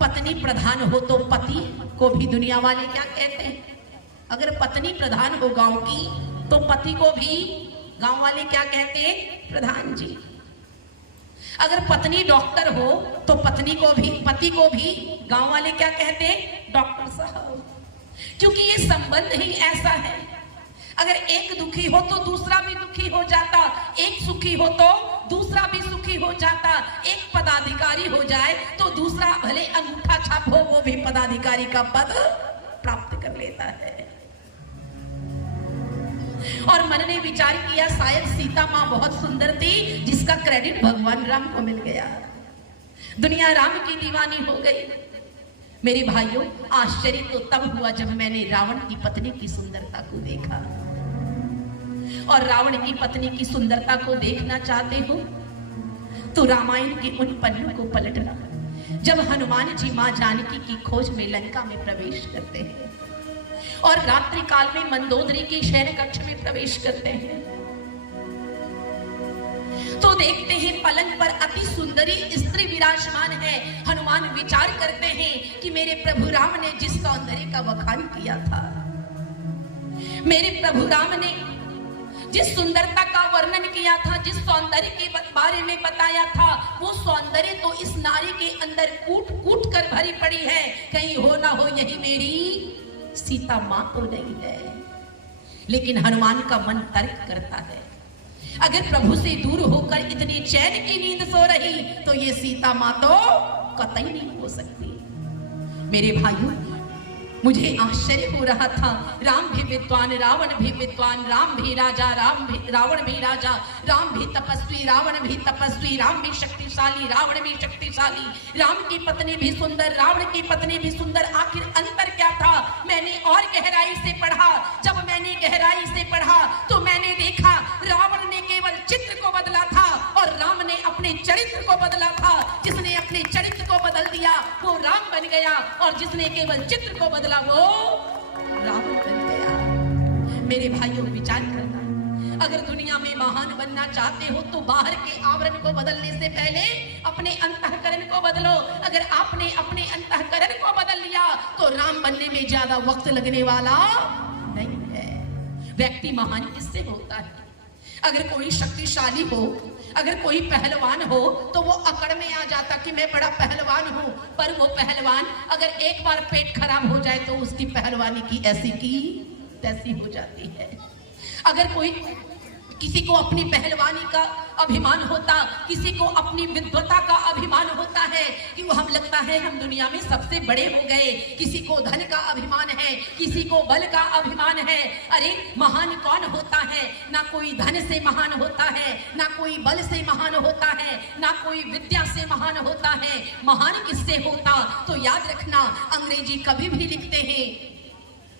पत्नी प्रधान हो तो पति को भी दुनिया वाले क्या कहते हैं? अगर पत्नी प्रधान हो गांव की तो पति को भी गांव वाले क्या कहते हैं? प्रधान जी। अगर पत्नी डॉक्टर हो तो पति को भी गांव वाले क्या कहते हैं? डॉक्टर साहब। क्योंकि ये संबंध ही ऐसा है, अगर एक दुखी हो तो दूसरा भी दुखी हो जाता, एक सुखी हो तो दूसरा भी सुखी हो जाता, एक पदाधिकारी हो जाए तो दूसरा भले अंगूठा छाप हो वो भी पदाधिकारी का पद प्राप्त कर लेता है। और मन ने विचार किया शायद सीता मां बहुत सुंदर थी, जिसका क्रेडिट भगवान राम को मिल गया, दुनिया राम की दीवानी हो गई। मेरे भाइयों आश्चर्य तो तब हुआ जब मैंने रावण की पत्नी की सुंदरता को देखा। और रावण की पत्नी की सुंदरता को देखना चाहते हो तो रामायण के उन पन्नों को पलटना। जब हनुमान जी मां जानकी की खोज में लंका में प्रवेश करते हैं और रात्रि काल में मंदोदरी के शयन कक्ष में प्रवेश करते हैं तो देखते हैं पलंग पर अति सुंदरी स्त्री विराजमान है। हनुमान विचार करते हैं कि मेरे प्रभु राम ने जिस सौंदर्य का बखान किया था, मेरे प्रभु राम ने जिस सुंदरता का वर्णन किया था, जिस सौंदर्य के बारे में बताया था, वो सौंदर्य तो इस नारी के अंदर कूट कूट कर भरी पड़ी है। कहीं हो ना हो यही मेरी सीता मां तो नहीं है। लेकिन हनुमान का मन तर्क करता है, अगर प्रभु से दूर होकर इतनी चैन की नींद सो रही तो ये सीता मां तो कतई नहीं हो सकती। मेरे भाइयों, मुझे आश्चर्य हो रहा था, राम भी विद्वान, रावण भी विद्वान, राम भी राजा, रावण भी राजा, राम भी तपस्वी, रावण भी तपस्वी, राम भी शक्तिशाली, रावण भी शक्तिशाली, राम की पत्नी भी सुंदर, रावण की पत्नी भी सुंदर। आखिर अंतर क्या था? मैंने और गहराई से पढ़ा। जब मैंने गहराई से पढ़ा तो मैंने देखा रावण ने केवल चित्र को बदला था और राम ने अपने चरित्र को बदला था। जिसने अपने चरित्र को बदल दिया वो राम बन गया और जिसने केवल चित्र को बदला वो रावण बन गया। मेरे भाइयों, विचार करना, अगर दुनिया में महान बनना चाहते हो तो बाहर के आवरण को बदलने से पहले अपने अंतःकरण को बदलो। अगर आपने अपने अंतःकरण को बदल लिया तो राम बनने में ज्यादा वक्त लगने वाला नहीं है। व्यक्ति महान किससे होता है? अगर कोई शक्तिशाली हो, अगर कोई पहलवान हो तो वो अकड़ में आ जाता कि मैं बड़ा पहलवान हूं, पर वो पहलवान अगर एक बार पेट खराब हो जाए तो उसकी पहलवानी की ऐसी की तैसी हो जाती है। अगर कोई किसी को अपनी पहलवानी का अभिमान होता, किसी को अपनी विद्वता का अभिमान होता है कि वो हम लगता है हम दुनिया में सबसे बड़े हो गए। किसी को धन का अभिमान है, किसी को बल का अभिमान है। अरे महान कौन होता है? ना कोई धन से महान होता है, ना कोई बल से महान होता है, ना कोई विद्या से महान होता है। महान किससे होता? तो याद रखना, अंग्रेजी कवि भी लिखते हैं,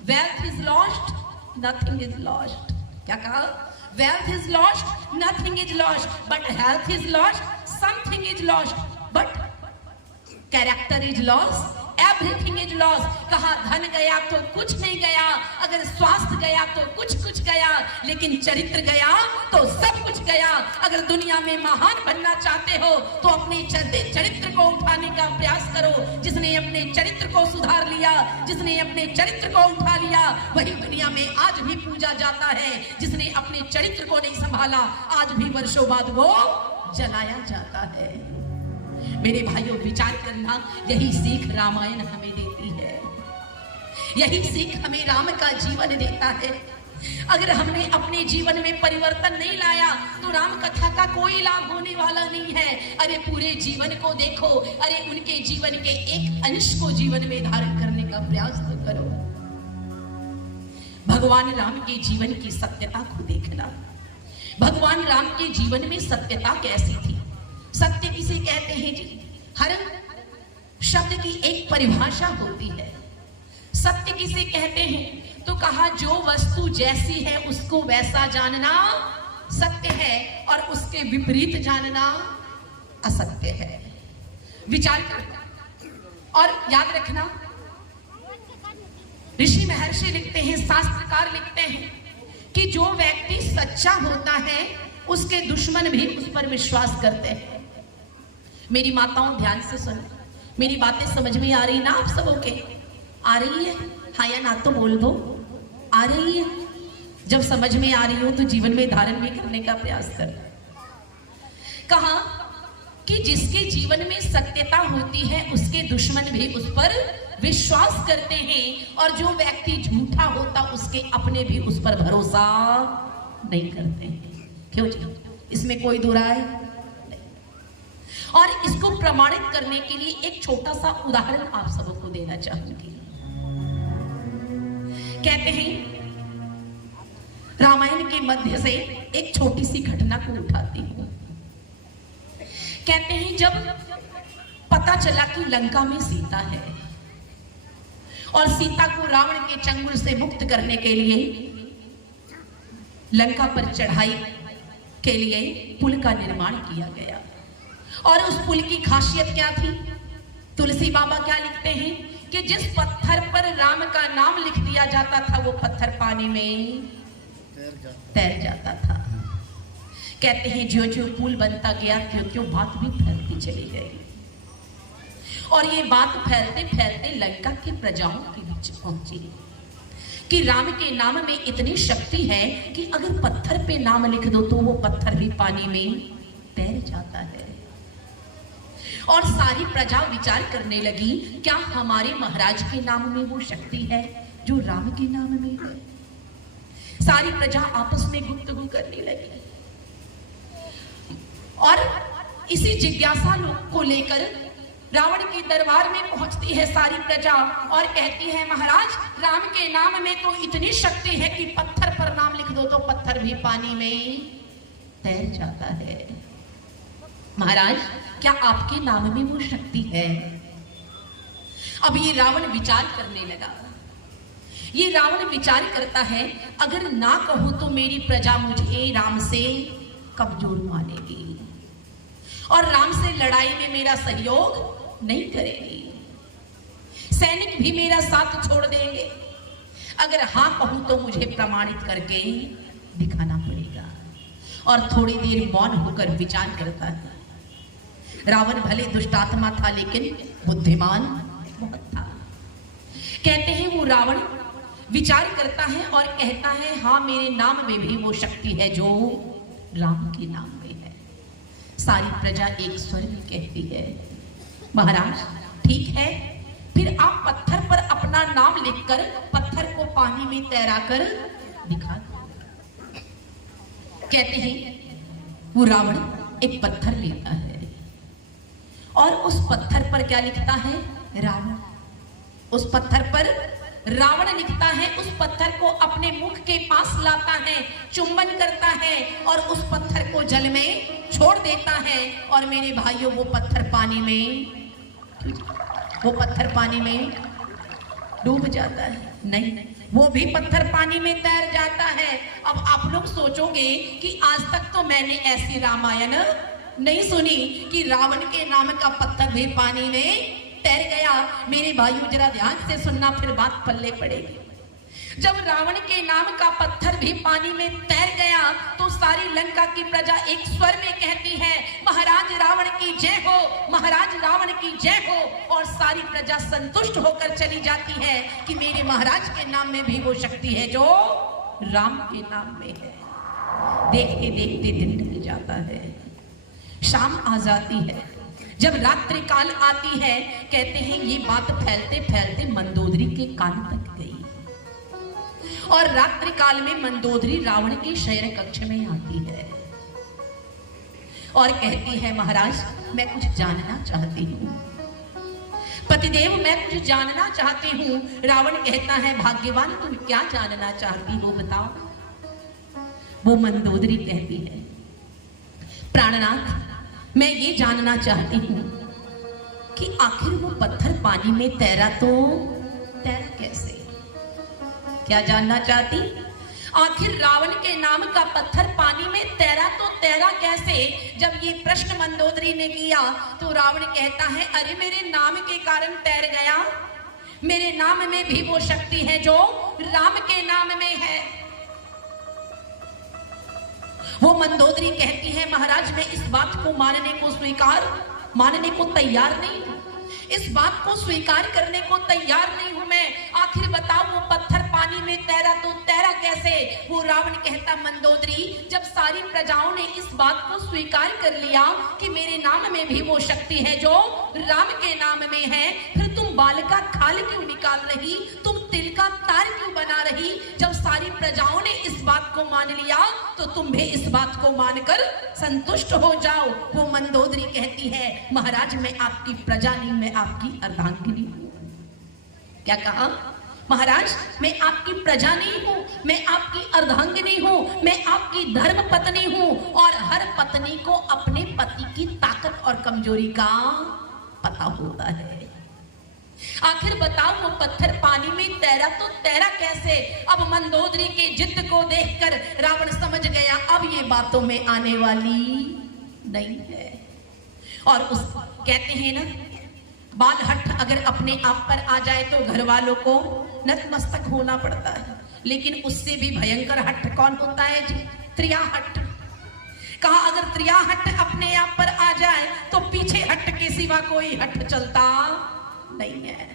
wealth is lost, nothing is lost. क्या कहा? Wealth is lost, nothing is lost, but health is lost, something is lost, but character is lost, everything is lost। कहा धन गया तो कुछ नहीं गया, अगर स्वास्थ्य गया तो कुछ गया, लेकिन चरित्र गया तो सब कुछ गया। अगर दुनिया में महान बनना चाहते हो तो अपने चरित्र को उठाने का प्रयास करो। जिसने अपने चरित्र को सुधार लिया, जिसने अपने चरित्र को उठा लिया, वही दुनिया में आज भी पूजा जाता है। जिसने अपने चरित्र को नहीं संभाला, आज भी वर्षों बाद वो जलाया जाता है। मेरे भाइयों, विचार करना, यही सीख रामायण हमें देती है, यही सीख हमें राम का जीवन देता है। अगर हमने अपने जीवन में परिवर्तन नहीं लाया तो राम कथा का कोई लाभ होने वाला नहीं है। अरे पूरे जीवन को देखो, अरे उनके जीवन के एक अंश को जीवन में धारण करने का प्रयास तो करो। भगवान राम के जीवन की सत्यता को देखना। भगवान राम के जीवन में सत्यता कैसी थी? सत्य किसे कहते हैं जी? हर शब्द की एक परिभाषा होती है। सत्य किसे कहते हैं? तो कहा जो वस्तु जैसी है उसको वैसा जानना सत्य है और उसके विपरीत जानना असत्य है। विचार करना और याद रखना, ऋषि महर्षि लिखते हैं, शास्त्रकार लिखते हैं कि जो व्यक्ति सच्चा होता है उसके दुश्मन भी उस पर विश्वास करते हैं। मेरी माताओं ध्यान से सुनो, मेरी बातें समझ में आ रही ना आप सबों के? आ रही है? हाँ या ना तो बोल दो। आ रही है? जब समझ में आ रही हो तो जीवन में धारण भी करने का प्रयास कर। कहा कि जिसके जीवन में सत्यता होती है उसके दुश्मन भी उस पर विश्वास करते हैं और जो व्यक्ति झूठा होता उसके अपने भी उस पर भरोसा नहीं करते हैं। क्यों जी? इसमें कोई दो राय नहीं। और इसको प्रमाणित करने के लिए एक छोटा सा उदाहरण आप सबको देना चाहूंगी। कहते हैं रामायण के मध्य से एक छोटी सी घटना को उठाती हूं। कहते हैं जब पता चला कि लंका में सीता है और सीता को रावण के चंगुल से मुक्त करने के लिए लंका पर चढ़ाई के लिए पुल का निर्माण किया गया। और उस पुल की खासियत क्या थी? तुलसी बाबा क्या लिखते हैं कि जिस पत्थर पर राम का नाम लिख दिया जाता था वो पत्थर पानी में तैर जाता था। कहते हैं ज्यों ज्यों पुल बनता गया त्यों त्यों बात भी फैलती चली गई और ये बात फैलते फैलते लंका की प्रजाओं के बीच पहुंची कि राम के नाम में इतनी शक्ति है कि अगर पत्थर पे नाम लिख दो तो वो पत्थर भी पानी में तैर जाता है। और सारी प्रजा विचार करने लगी, क्या हमारे महाराज के नाम में वो शक्ति है जो राम के नाम में है? सारी प्रजा आपस में गुफ्तगू करने लगी और इसी जिज्ञासा को लेकर रावण के दरबार में पहुंचती है सारी प्रजा और कहती है, महाराज राम के नाम में तो इतनी शक्ति है कि पत्थर पर नाम लिख दो तो पत्थर भी पानी में तैर जाता है। महाराज क्या आपके नाम में वो शक्ति है? अब ये रावण विचार करने लगा। ये रावण विचार करता है, अगर ना कहूं तो मेरी प्रजा मुझे राम से कमजोर मानेगी और राम से लड़ाई में मेरा सहयोग नहीं करेगी, सैनिक भी मेरा साथ छोड़ देंगे। अगर हाँ कहूं तो मुझे प्रमाणित करके दिखाना पड़ेगा। और थोड़ी देर मौन होकर विचार करता है। रावण भले दुष्टात्मा था लेकिन बुद्धिमान बहुत था। कहते हैं वो रावण विचार करता है और कहता है, हाँ मेरे नाम में भी वो शक्ति है जो राम के नाम में है। सारी प्रजा एक स्वर में कहती है, महाराज ठीक है, फिर आप पत्थर पर अपना नाम लिखकर पत्थर को पानी में तैराकर दिखा दो। कहते हैं वो रावण एक पत्थर लेता है और उस पत्थर पर क्या लिखता है? रावण। उस पत्थर पर रावण लिखता है। उस पत्थर को अपने मुख के पास लाता है, चुंबन करता है और उस पत्थर को जल में छोड़ देता है। और मेरे भाइयों वो पत्थर पानी में डूब जाता है। नहीं, वो भी पत्थर पानी में तैर जाता है। अब आप लोग सोचोगे कि आज तक तो मैंने ऐसी रामायण नहीं सुनी कि रावण के नाम का पत्थर भी पानी में तैर गया। मेरे भाइयों जरा ध्यान से सुनना, फिर बात पल्ले पड़ेगी। जब रावण के नाम का पत्थर भी पानी में तैर गया तो सारी लंका की प्रजा एक स्वर में कहती है, महाराज रावण की जय हो, महाराज रावण की जय हो। और सारी प्रजा संतुष्ट होकर चली जाती है कि मेरे महाराज के नाम में भी वो शक्ति है जो राम के नाम में है। देखते देखते दिन ढल जाता है, शाम आ जाती है। जब रात्रि काल आती है, कहते हैं ये बात फैलते फैलते मंदोदरी के कान तक गई और रात्रि काल में मंदोदरी रावण के शयन कक्ष में आती है और कहती है, महाराज मैं कुछ जानना चाहती हूँ। पतिदेव मैं कुछ जानना चाहती हूँ। रावण कहता है, भाग्यवान तुम क्या जानना चाहती हो बताओ। वो मंदोदरी कहती है, प्राणनाथ मैं ये जानना चाहती हूँ कि आखिर वो पत्थर पानी में तैरा तो तैरा कैसे? क्या जानना चाहती? आखिर रावण के नाम का पत्थर पानी में तैरा तो तैरा कैसे? जब ये प्रश्न मंदोदरी ने किया तो रावण कहता है, अरे मेरे नाम के कारण तैर गया। मेरे नाम में भी वो शक्ति है जो राम के नाम में है। वो मंदोदरी कहती है, महाराज मैं इस बात को मानने को तैयार नहीं हूं। इस बात को स्वीकार करने को तैयार नहीं हूं मैं। आखिर बताओ वो पत्थर पानी में तैरा तो तैरा कैसे? वो रावण कहता, मंदोदरी जब सारी प्रजाओं ने इस बात को स्वीकार कर लिया कि मेरे नाम में भी वो शक्ति है जो राम के नाम में है, फिर तुम बाल का खाल क्यों निकाल रही? तुम तिल का तार क्यों बना रही? जब सारी प्रजाओं ने इस बात को मान लिया तो तुम भी इस बात को मानकर संतुष्ट हो जाओ। वो मंदोदरी कहती है, महाराज मैं आपकी प्रजा नहीं, मैं आपकी अर्धांगिनी हूं। क्या कहा? महाराज मैं आपकी प्रजा नहीं हूं, मैं आपकी अर्धांगिनी हूं, मैं आपकी धर्म पत्नी हूं। और हर पत्नी को अपने पति की ताकत और कमजोरी का पता होता है। आखिर बताओ वो पत्थर पानी में तैरा तो तैरा कैसे? अब मंदोदरी के जिद को देखकर रावण समझ गया अब ये बातों में आने वाली नहीं है। और उस कहते हैं ना, बाल हट अगर अपने आप पर आ जाए तो घर वालों को नतमस्तक होना पड़ता है, लेकिन उससे भी भयंकर हट कौन होता है जी? त्रिया हट। कहा अगर त्रिया हट अपने आप पर आ जाए तो पीछे हट के सिवा कोई हट चलता नहीं है।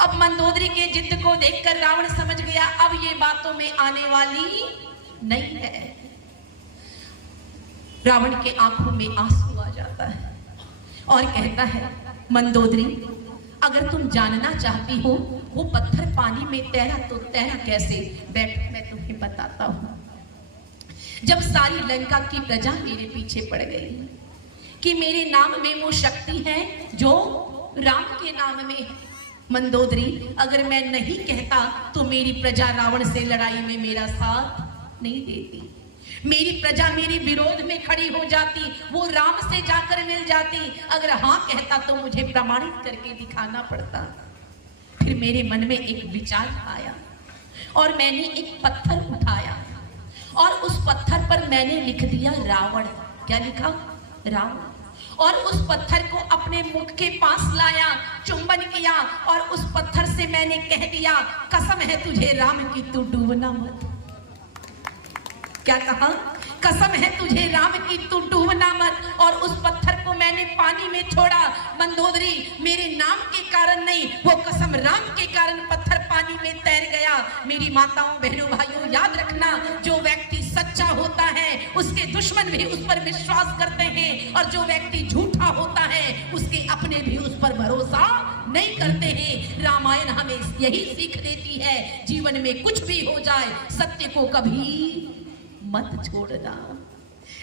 अब मंदोदरी के जिद को देखकर रावण समझ गया अब ये बातों में आने वाली नहीं है। रावण के आंखों में आंसू आ जाता है और कहता है मंदोदरी अगर तुम जानना चाहती हो वो पत्थर पानी में तैरा तो तैरा कैसे, बैठ मैं तुम्हें बताता हूं। जब सारी लंका की प्रजा मेरे पीछे पड़ गई कि मेरे नाम में वो शक्ति है जो राम के नाम में है। मंदोदरी अगर मैं नहीं कहता तो मेरी प्रजा रावण से लड़ाई में मेरा साथ नहीं देती, मेरी प्रजा मेरे विरोध में खड़ी हो जाती, वो राम से जाकर मिल जाती। अगर हाँ कहता तो मुझे प्रमाणित करके दिखाना पड़ता। फिर मेरे मन में एक विचार आया और मैंने एक पत्थर उठाया और उस पत्थर पर मैंने लिख दिया रावण। क्या लिखा? रावण। और उस पत्थर को अपने मुख के पास लाया, चुंबन किया और उस पत्थर से मैंने कह दिया कसम है तुझे राम की तू डूबना मत। क्या कहा? कसम है तुझे राम की तू डूबना मत। और उस पत्थर को मैंने पानी में छोड़ा। मंदोदरी मेरे नाम के कारण नहीं, वो कसम राम के कारण पत्थर पानी में तैर गया। मेरी माताओं बहनों भाइयों याद रखना, जो व्यक्ति सच्चा होता है उसके दुश्मन भी उस पर विश्वास करते हैं और जो व्यक्ति झूठा होता है उसके अपने भी उस पर भरोसा नहीं करते हैं। रामायण हमें यही सीख देती है, जीवन में कुछ भी हो जाए सत्य को कभी मत छोड़ना।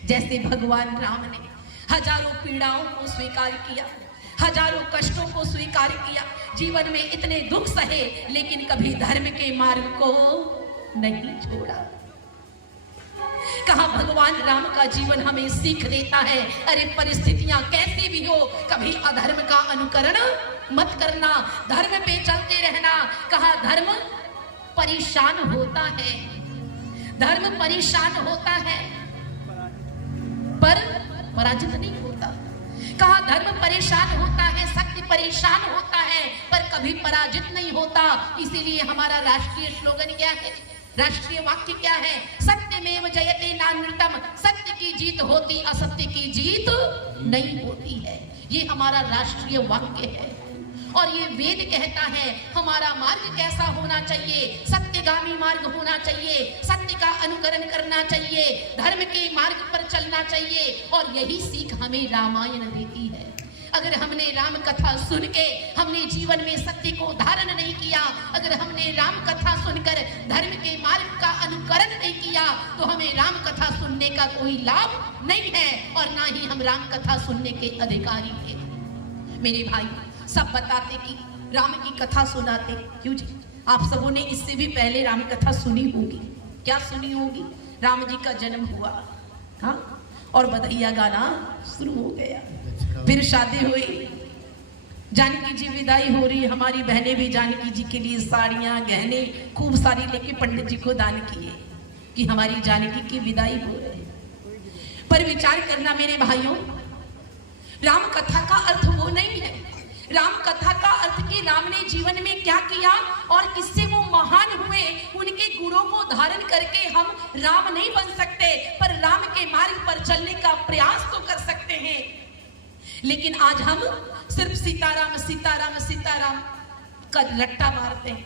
जैसे भगवान राम ने हजारों पीड़ाओं को स्वीकार किया, हजारों कष्टों को स्वीकार किया, जीवन में इतने दुख सहे लेकिन कभी धर्म के मार्ग को नहीं छोड़ा। कहा भगवान राम का जीवन हमें सीख देता है, अरे परिस्थितियां कैसी भी हो कभी अधर्म का अनुकरण मत करना, धर्म पे चलते रहना। कहा धर्म परेशान होता है, धर्म परेशान होता है पर पराजित नहीं होता। कहा धर्म परेशान होता है, सत्य परेशान होता है पर कभी पराजित नहीं होता। इसीलिए हमारा राष्ट्रीय स्लोगन क्या है, राष्ट्रीय वाक्य क्या है? सत्यमेव जयते नानृतम। सत्य की जीत होती, असत्य की जीत नहीं होती है। ये हमारा राष्ट्रीय वाक्य है और ये वेद कहता है हमारा मार्ग कैसा होना चाहिए, सत्यगामी मार्ग होना चाहिए, सत्य का अनुकरण करना चाहिए, धर्म के मार्ग पर चलना चाहिए। और यही सीख हमें रामायण देती है। अगर हमने राम कथा सुन के हमने जीवन में सत्य को धारण नहीं किया, अगर हमने राम कथा सुनकर धर्म के मार्ग का अनुकरण नहीं किया तो हमें राम कथा सुनने का कोई लाभ नहीं है और ना ही हम राम कथा सुनने के अधिकारी हैं। मेरे भाई सब बताते कि राम की कथा सुनाते, क्यों जी? आप सबों ने इससे भी पहले राम कथा सुनी होगी। क्या सुनी होगी? राम जी का जन्म हुआ, हाँ, और बधैया गाना शुरू हो गया, फिर शादी हुई, जानकी जी विदाई हो रही। हमारी बहनें भी जानकी जी के लिए साड़ियां गहने खूब सारी लेके पंडित जी को दान किए कि हमारी जानकी की विदाई हो रही। पर विचार करना मेरे भाइयों, राम कथा का अर्थ वो नहीं है। राम कथा का अर्थ कि राम ने जीवन में क्या किया और किससे वो महान हुए, उनके गुणों को धारण करके हम राम नहीं बन सकते पर राम के मार्ग पर चलने का प्रयास तो कर सकते हैं। लेकिन आज हम सिर्फ सीताराम सीताराम सीताराम का रट्टा मारते हैं।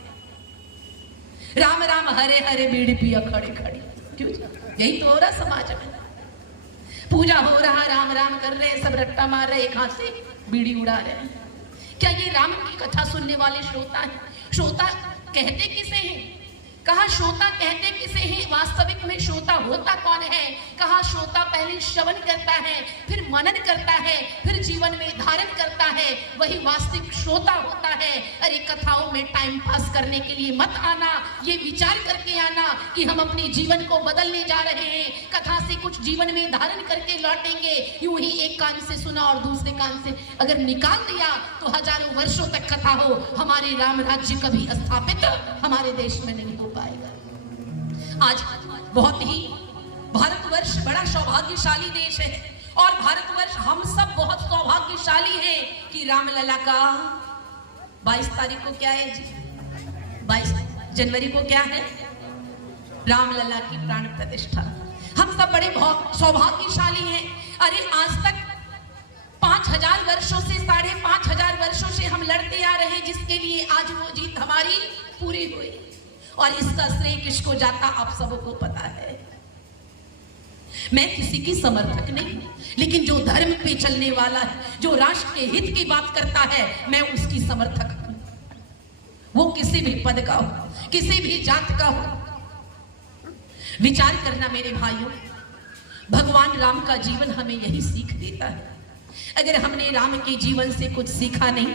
राम राम हरे हरे बीड़ी पिया खड़े खड़े, क्यों? यही तो हो रहा समाज में। पूजा हो रहा, राम राम कर रहे, सब रट्टा मार रहे, एक हाथ से बीड़ी उड़ा रहे। क्या ये राम की कथा सुनने वाले श्रोता हैं? श्रोता कहते किसे हैं? कहा श्रोता कहते किसे हैं? वास्तविक में श्रोता होता कौन है? कहा श्रोता पहले श्रवण करता है, फिर मनन करता है, फिर जीवन में धारण करता है, वही वास्तविक श्रोता होता है। अरे कथाओं में टाइम पास करने के लिए मत आना, ये विचार करके आना कि हम अपने जीवन को बदलने जा रहे हैं, कथा से कुछ जीवन में धारण करके लौटेंगे। यूं ही एक कान से सुना और दूसरे कान से अगर निकाल दिया तो हजारों वर्षों तक कथा हो, हमारे राम राज्य कभी स्थापित हमारे देश में नहीं हो पाएगा। आज बहुत ही भारतवर्ष बड़ा सौभाग्यशाली देश है और भारतवर्ष हम सब बहुत सौभाग्यशाली हैं कि रामलला का 22 तारीख को क्या है जी, 22 जनवरी को क्या है, रामलला की प्राण प्रतिष्ठा। हम सब बड़े सौभाग्यशाली हैं। अरे आज तक 5000 वर्षों से 5500 वर्षों से हम लड़ते आ रहे हैं, जिसके लिए आज वो जीत हमारी पूरी हुई। और इसका श्रेय किसको जाता आप सबको पता है। मैं किसी की समर्थक नहीं, लेकिन जो धर्म पे चलने वाला है, जो राष्ट्र के हित की बात करता है, मैं उसकी समर्थक हूं। वो किसी भी पद का हो, किसी भी जात का हो। विचार करना मेरे भाइयों, भगवान राम का जीवन हमें यही सीख देता है। अगर हमने राम के जीवन से कुछ सीखा नहीं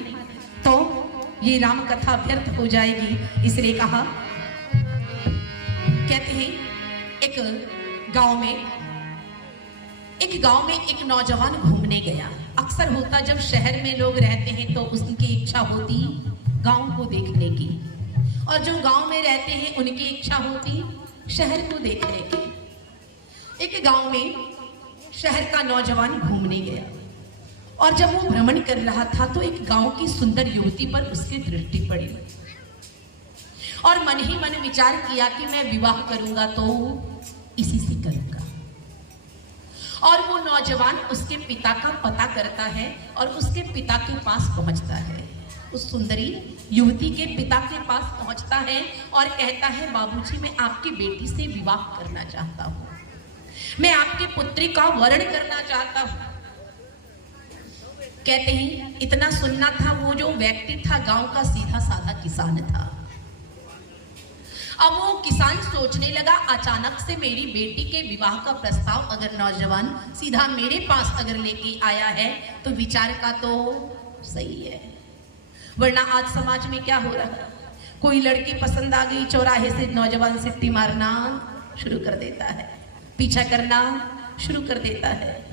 तो ये राम कथा व्यर्थ हो जाएगी। इसलिए कहा, कहते हैं एक गांव में एक नौजवान घूमने गया। अक्सर होता जब शहर में लोग रहते हैं तो उनकी इच्छा होती गांव को देखने की, और जो गांव में रहते हैं उनकी इच्छा होती शहर को देखने की। एक गांव में शहर का नौजवान घूमने गया, और जब वो भ्रमण कर रहा था तो एक गांव की सुंदर युवती पर उसकी दृष्टि पड़ी, और मन ही मन विचार किया कि मैं विवाह करूंगा तो इसी से करूंगा। और वो नौजवान उसके पिता का पता करता है और उसके पिता के पास पहुंचता है। उस सुंदरी युवती के पिता के पास पहुंचता है और कहता है, बाबूजी मैं आपकी बेटी से विवाह करना चाहता हूं, मैं आपकी पुत्री का वरण करना चाहता हूं। कहते हैं इतना सुनना था, वो जो व्यक्ति था गांव का सीधा साधा किसान था। अब वो किसान सोचने लगा, अचानक से मेरी बेटी के विवाह का प्रस्ताव अगर नौजवान सीधा मेरे पास अगर लेके आया है तो विचार का तो सही है। वरना आज समाज में क्या हो रहा है, कोई लड़की पसंद आ गई, चौराहे से नौजवान सिट्टी मारना शुरू कर देता है, पीछा करना शुरू कर देता है।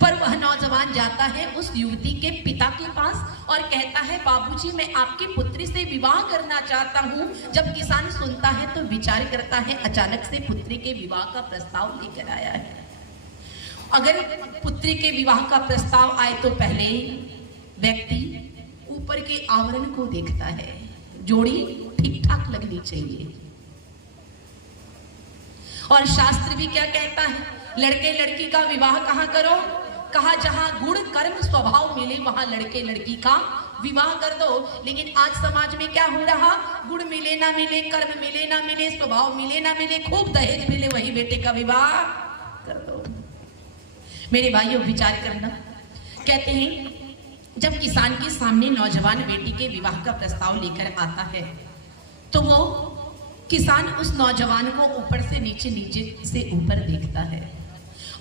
पर वह नौजवान जाता है उस युवती के पिता के पास और कहता है, बाबूजी मैं आपकी पुत्री से विवाह करना चाहता हूं। जब किसान सुनता है तो विचार करता है, अचानक से पुत्री के विवाह का प्रस्ताव लेकर आया है। अगर पुत्री के विवाह का प्रस्ताव आए तो पहले व्यक्ति ऊपर के आवरण को देखता है, जोड़ी ठीक ठाक लगनी चाहिए। और शास्त्र भी क्या कहता है, लड़के लड़की का विवाह कहाँ करो, कहा जहां गुण कर्म स्वभाव मिले वहां लड़के लड़की का विवाह कर दो। लेकिन आज समाज में क्या हो रहा, गुण मिले ना मिले, कर्म मिले ना मिले, स्वभाव मिले ना मिले, खूब दहेज मिले, वही बेटे का विवाह कर दो। मेरे भाइयों विचार करना, कहते हैं जब किसान के सामने नौजवान बेटी के विवाह का प्रस्ताव लेकर आता है तो वो किसान उस नौजवान को ऊपर से नीचे, नीचे से ऊपर देखता है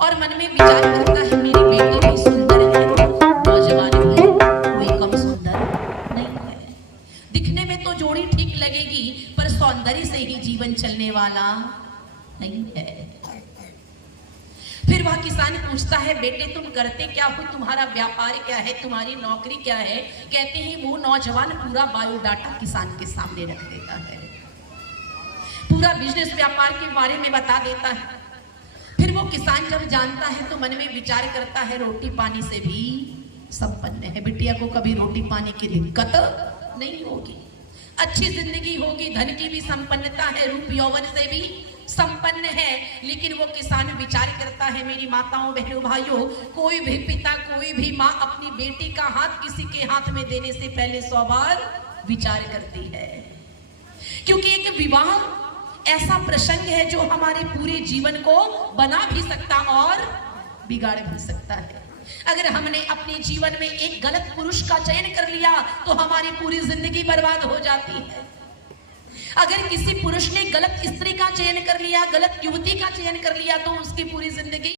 और मन में विचार करता है, मेरी बेटी भी सुंदर है, नौजवान भी कोई कम सुंदर नहीं है। दिखने में तो जोड़ी ठीक लगेगी पर सौंदर्य से ही जीवन चलने वाला नहीं है। फिर वह किसान पूछता है, बेटे तुम करते क्या हो, तुम्हारा व्यापार क्या है, तुम्हारी नौकरी क्या है। कहते हैं वो नौजवान पूरा बायोडाटा किसान के सामने रख देता है, पूरा बिजनेस व्यापार के बारे में बता देता है। फिर वो किसान जब जानता है तो मन में विचार करता है, रोटी पानी से भी संपन्न है, बिटिया को कभी रोटी पानी की दिक्कत नहीं होगी, अच्छी जिंदगी होगी, धन की भी संपन्नता है, रूप यौवन से भी संपन्न है। लेकिन वो किसान विचार करता है, मेरी माताओं बहनों भाइयों, कोई भी पिता कोई भी माँ अपनी बेटी का हाथ किसी के हाथ में देने से पहले 100 बार विचार करती है, क्योंकि एक विवाह ऐसा प्रसंग है जो हमारे पूरे जीवन को बना भी सकता और बिगाड़ भी सकता है। अगर हमने अपने जीवन में एक गलत पुरुष का चयन कर लिया तो हमारी पूरी जिंदगी बर्बाद हो जाती है। अगर किसी पुरुष ने गलत स्त्री का चयन कर लिया, गलत युवती का चयन कर लिया तो उसकी पूरी जिंदगी